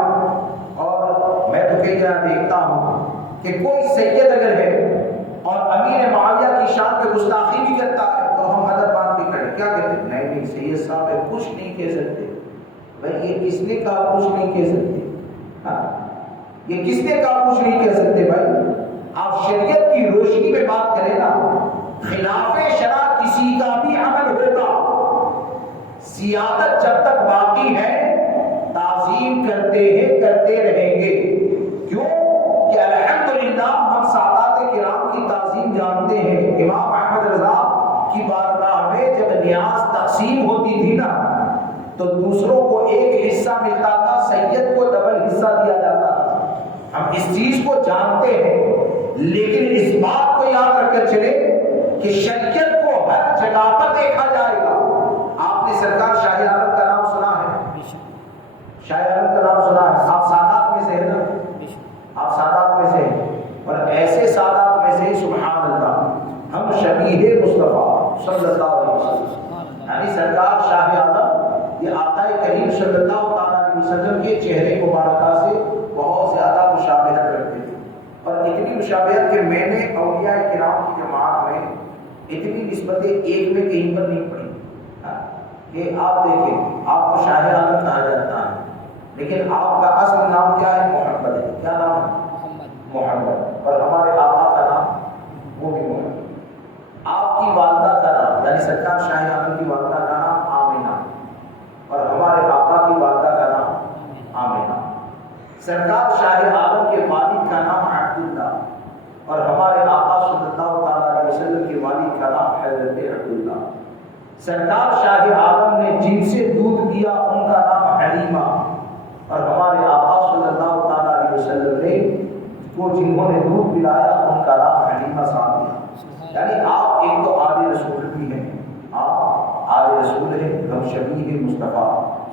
اور میں تو کئی جگہ دیکھتا ہوں کہ کوئی سید اگر ہے اور امیر معاویہ کی شان پہ گستاخی بھی کرتا ہے تو ہم ادب بات بھی کریں، کیا کہتے ہیں نہیں سید صاحب ہے کچھ نہیں کہہ سکتے۔ بھائی یہ کس نے کہا کچھ نہیں کہہ سکتے؟ یہ کس نے کہا کچھ نہیں کہہ سکتے؟ بھائی آپ شریعت کی روشنی میں بات کریں نا، خلاف شرع کسی کا بھی عمل ہوگا، سیادت جب تک باقی ہے تعظیم کرتے ہیں، کرتے رہیں گے۔ کیوں کہ الحمدللہ ہم سادات کرام کی تعظیم جانتے ہیں۔ امام احمد رضا کی بارگاہ میں جب نیاز تقسیم ہوتی تھی نا تو دوسروں کو ایک حصہ ملتا تھا، سید کو ڈبل حصہ دیا جاتا تھا۔ ہم اس چیز کو جانتے ہیں، لیکن اس بات کو یاد رکھ کر چلے کہ شریعت کو ہر جگہ پر دیکھا جائے گا۔ آپ نے سرکار شاہ عالم کا نام سنا ہے؟ شاہ عالم کا نام سنا ہے؟ آپ سادات میں سے ہیں نا، آپ سادات میں سے ہیں، اور ایسے سادات میں سے سبحان اللہ ہم شبیہ مصطفیٰ صلی اللہ علیہ وسلم، یعنی سرکار شاہ عالم یہ آقا کریم صلی اللہ علیہ وسلم کے چہرے مبارکہ سے بہت زیادہ مشابہت رکھتے تھے، اور اتنی مشابہت کہ میں نے اولیاء کرام کی جماعت میں اتنی نسبتیں ایک میں کہیں پر نہیں پڑھی کہ آپ دیکھیں آپ کو شاہ عالم کہا جاتا ہے لیکن آپ کا اصل نام کیا ہے؟ محمد ہے۔ کیا نام ہے؟ محمد۔ اور ہمارے آقا کا نام وہ بھی محمد۔ آپ کی والدہ کا نام یعنی سرکار شاہ عالم کی والدہ کا نام آمینہ، اور ہمارے آقا کی والدہ کا نام آمینہ۔ سرکار شاہ عالم کے والد کا نام عبداللہ، اور ہمارے آقا صلی اللہ علیہ وسلم کے والد کا نام حضرت عبداللہ۔ سرکار شاہ عالم نے جن سے دودھ پیا ان کا نام حلیمہ، اور ہمارے آقا صلی اللہ علیہ وسلم نے کو جنہوں نے دودھ پلایا ان کا نام حلیمہ سعدیہ۔ یعنی آپ ایک تو آل رسول بھی ہیں، آپ آل رسول ہیں، ہم شبیہ مصطفیٰ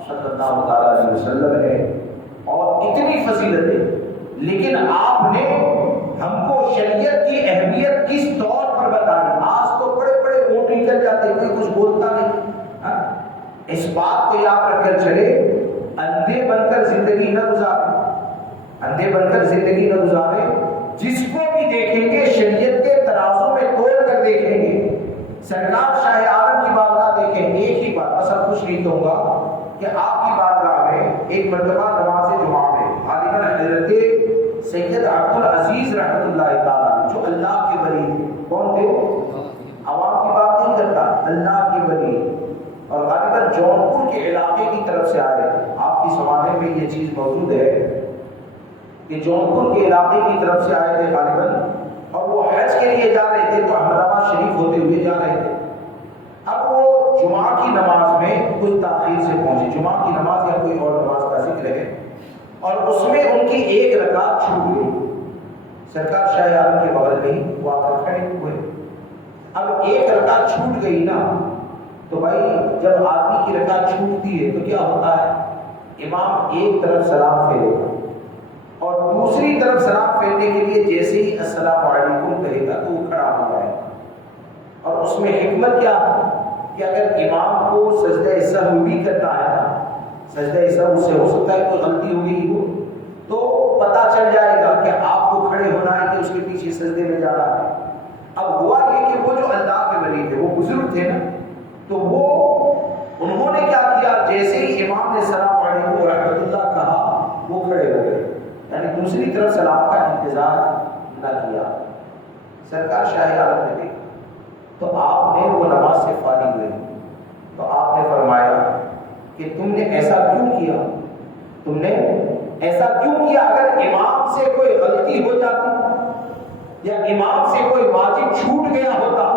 صلی اللہ علیہ وسلم ہیں، اور اتنی فضیلتیں، لیکن آپ نے ہم کو شریعت کی اہمیت کس طور پر بتائی. آج تو بڑے بڑے اونٹ نکل جاتے, کوئی کچھ بولتا نہیں. اس بات کو یاد رکھ کر چلے, اندھے بن کر زندگی نہ گزارے, اندھے بن کر زندگی نہ گزارے. جس کو بھی دیکھیں گے شریعت کے ترازوں میں تول کر دیکھیں گے. سرکار شاہ عالم کی بارگاہ دیکھیں, ایک ہی بات بس اب کچھ نہیں کہوں گا کہ آپ کی بارگاہ میں ایک مرتبہ نماز جمعہ میں غالباً حضرت سید عبد العزیز رحمۃ اللہ تعالیٰ جو اللہ کے ولی تھے, کون تھے, عوام کی بات نہیں کرتا, اللہ کے ولی, اور غالباً جونپور کے علاقے کی طرف سے آئے. آپ کی سمانے میں یہ چیز موجود ہے کہ جونپور کے علاقے کی طرف سے آئے تھے غالباً, اور وہ حج کے لیے جا رہے تھے تو احمدآباد شریف ہوتے ہوئے جا رہے تھے. اب وہ جمعہ کی نماز میں کچھ تاخیر سے پہنچے. جمعہ کی نماز یا کوئی اور نماز کا ذکر ہے, اور اس میں ان کی ایک رکعت چھوٹ گئی. سرکار شاہ عالم کے بغل میں ہی وہ آ کر کھڑے ہوئے. اب ایک رکعت چھوٹ گئی نا, تو بھائی جب آدمی کی رکعت چھوٹتی ہے تو کیا ہوتا ہے, امام ایک طرف سلام پھیرے گا اور دوسری طرف سلام پھیرنے کے لیے جیسے ہی السلام علیکم کہے گا تو وہ کھڑا ہو جائے. اور اس میں حکمت کیا کہ اگر امام کو سجدہ سہو بھی کرنا ہے نا, سجدہ سہو سے ہو سکتا ہے کوئی غلطی ہو گئی ہو, تو پتہ چل جائے گا کہ آپ کو کھڑے ہونا ہے کہ اس کے پیچھے سجدے میں جانا ہے. اب ہوا یہ کہ وہ جو اللہ کے ولی تھے, وہ بزرگ تھے نا, تو وہ انہوں نے کیا کیا, جیسے ہی امام نے سلام علیکم ورحمۃ اللہ کہا وہ کھڑے ہو گئے, یعنی دوسری طرف سلام کا انتظار نہ کیا. سرکار شاہ عالم نے دیکھا تو آپ نے وہ نماز سے فارغ ہوئے, تو آپ نے فرمایا کہ تم نے ایسا کیوں کیا, تم نے ایسا کیوں کیا. اگر امام سے کوئی غلطی ہو جاتی یا امام سے کوئی واجب چھوٹ گیا ہوتا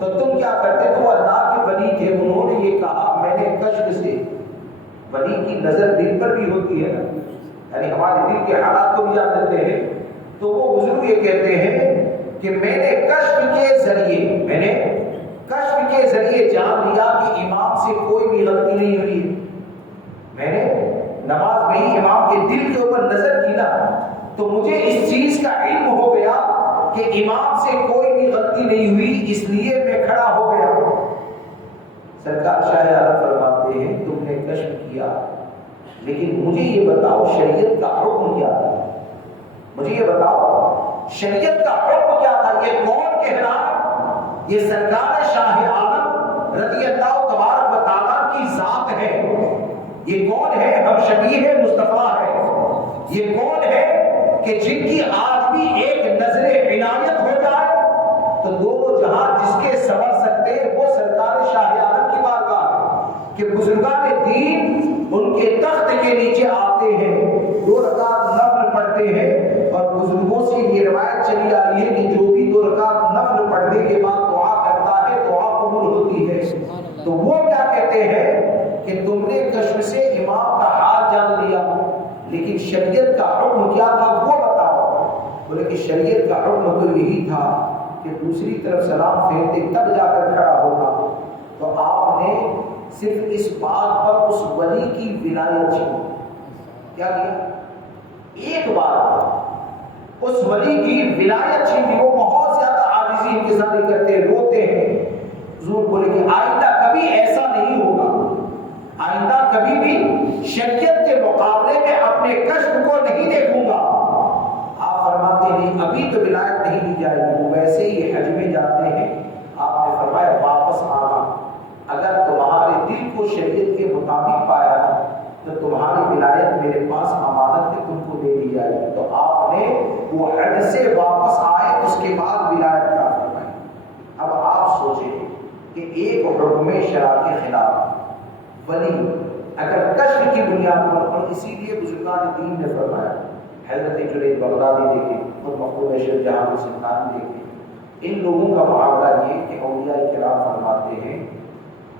تو تم کیا کرتے. تو وہ اللہ کے ولی تھے, انہوں نے یہ کہا میں نے کشف سے, ولی کی نظر دل پر بھی ہوتی ہے نا, یعنی ہمارے دل کے حالات کو بھی جانتے ہیں, تو وہ بزرگ یہ کہتے ہیں کہ میں نے کشف کے ذریعے جان لیا کہ امام سے کوئی بھی غلطی نہیں ہوئی. میں نے نماز میں ہی امام کے دل کے اوپر نظر کی نا, تو مجھے اس چیز کا علم ہو گیا کہ امام سے کوئی بھی غلطی نہیں ہوئی, اس لیے میں کھڑا ہو گیا. سرکار شاہ عالم فرماتے ہیں تم نے کشف کیا, لیکن مجھے یہ بتاؤ شریعت کا حکم کیا تھا, مجھے یہ بتاؤ شریعت کا حکم کیا تھا. یہ کون کہہ رہا ہے, یہ سرکار شاہ عالم رضی اللہ تبارک و تعالیٰ کی ذات ہے. یہ کون ہے, ہم شبیہ مصطفیٰ ہے. یہ کون ہے کہ جن کی آج بھی ایک نظر عنایت ہو جائے تو دو جہاں جس کے سنور سکتے ہیں وہ سرکار شاہ عالم کی بارگاہ ہے کہ بزرگان دین ان کے تخت کے نیچے آتے ہیں, 2 رکعت نفل پڑھتے ہیں, اور بزرگوں سے یہ روایت چلی آ رہی ہے کہ جو بھی 2 رکعت نفل پڑھنے کے بعد دعا کرتا ہے دعا قبول ہوتی ہے. تو وہ کیا کہتے ہیں کہ تم نے کشف سے امام کا حال جان لیا, لیکن شریعت کا حکم کیا تھا وہ بتاؤ. بولے کہ شریعت کا حکم تو یہی تھا کہ دوسری طرف سلام پھیرتے تب جا کر کھڑا ہوگا. تو آپ نے صرف اس بات پر اس ولی کی ولایت چھینی. کیا کیا, ایک بار اس ولی کی ولایت چھینی. وہ بہت زیادہ عاجزی انکساری کرتے, روتے ہیں. حضور بولے کہ آئندہ کبھی ایسا نہیں ہوگا, آئندہ کبھی بھی شریعت کے مقابلے میں اپنے کشف کو نہیں دیکھوں گا. آپ فرماتے ہیں ابھی تو ولایت نہیں دی جائے گی. وہ ویسے ہی حج میں جاتے ہیں, آپ نے فرمایا واپس آنا, اگر تمہارے دل کو شریعت کے مطابق پایا تو تمہاری ولایت میرے پاس امانت میں تم کو دے دی جائے گی. تو آپ نے وہ حج سے واپس آئے, اس کے بعد ولایت کا فرمائی. اب آپ سوچیں کہ ایک حکم شرع کے خلاف ولی اگر کشف کی بنیاد پر, اور اسی لیے بزرگان دین نے فرمایا, حضرت جنید بغدادی دیکھیں, خود مقبول شیخ جہاں سلطانی دیکھیں, ان لوگوں کا معاملہ یہ کہ اولیاء کرام فرماتے ہیں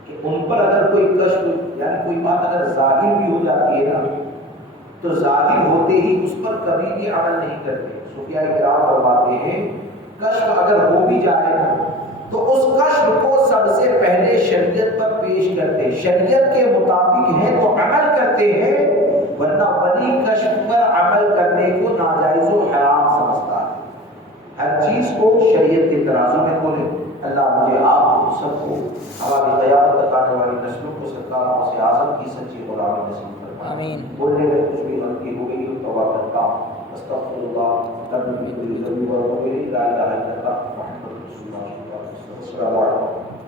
کہ ان پر اگر کوئی کشف یعنی کوئی بات اگر ظاہر بھی ہو جاتی ہے نا, تو ظاہر ہوتے ہی اس پر کبھی بھی عمل نہیں کرتے. صوفیاء کرام فرماتے ہیں کشف اگر ہو بھی جائے تو اس کشف کو سب سے پہلے شریعت پر پیش کرتے, شریعت کے مطابق ہے تو عمل کرتے ہیں, ورنہ ولی کشف پر عمل کرنے کو ناجائز کو شریعت کے ترازو میں کھولیں۔ اللہ مجھے آپ سب کو ہماری قیادت تک آنے والی نسلوں کو سرکار غوث اعظم کی سچی غلامی نصیب فرمائے۔ آمین۔ بولنے میں کچھ بھی غلطی ہو گئی تو توبہ کرتا ہوں۔ استغفر اللہ رب من كل ذنب واتوب اليه، لا اله الا الله محمد رسول اللہ۔ السلام علیکم۔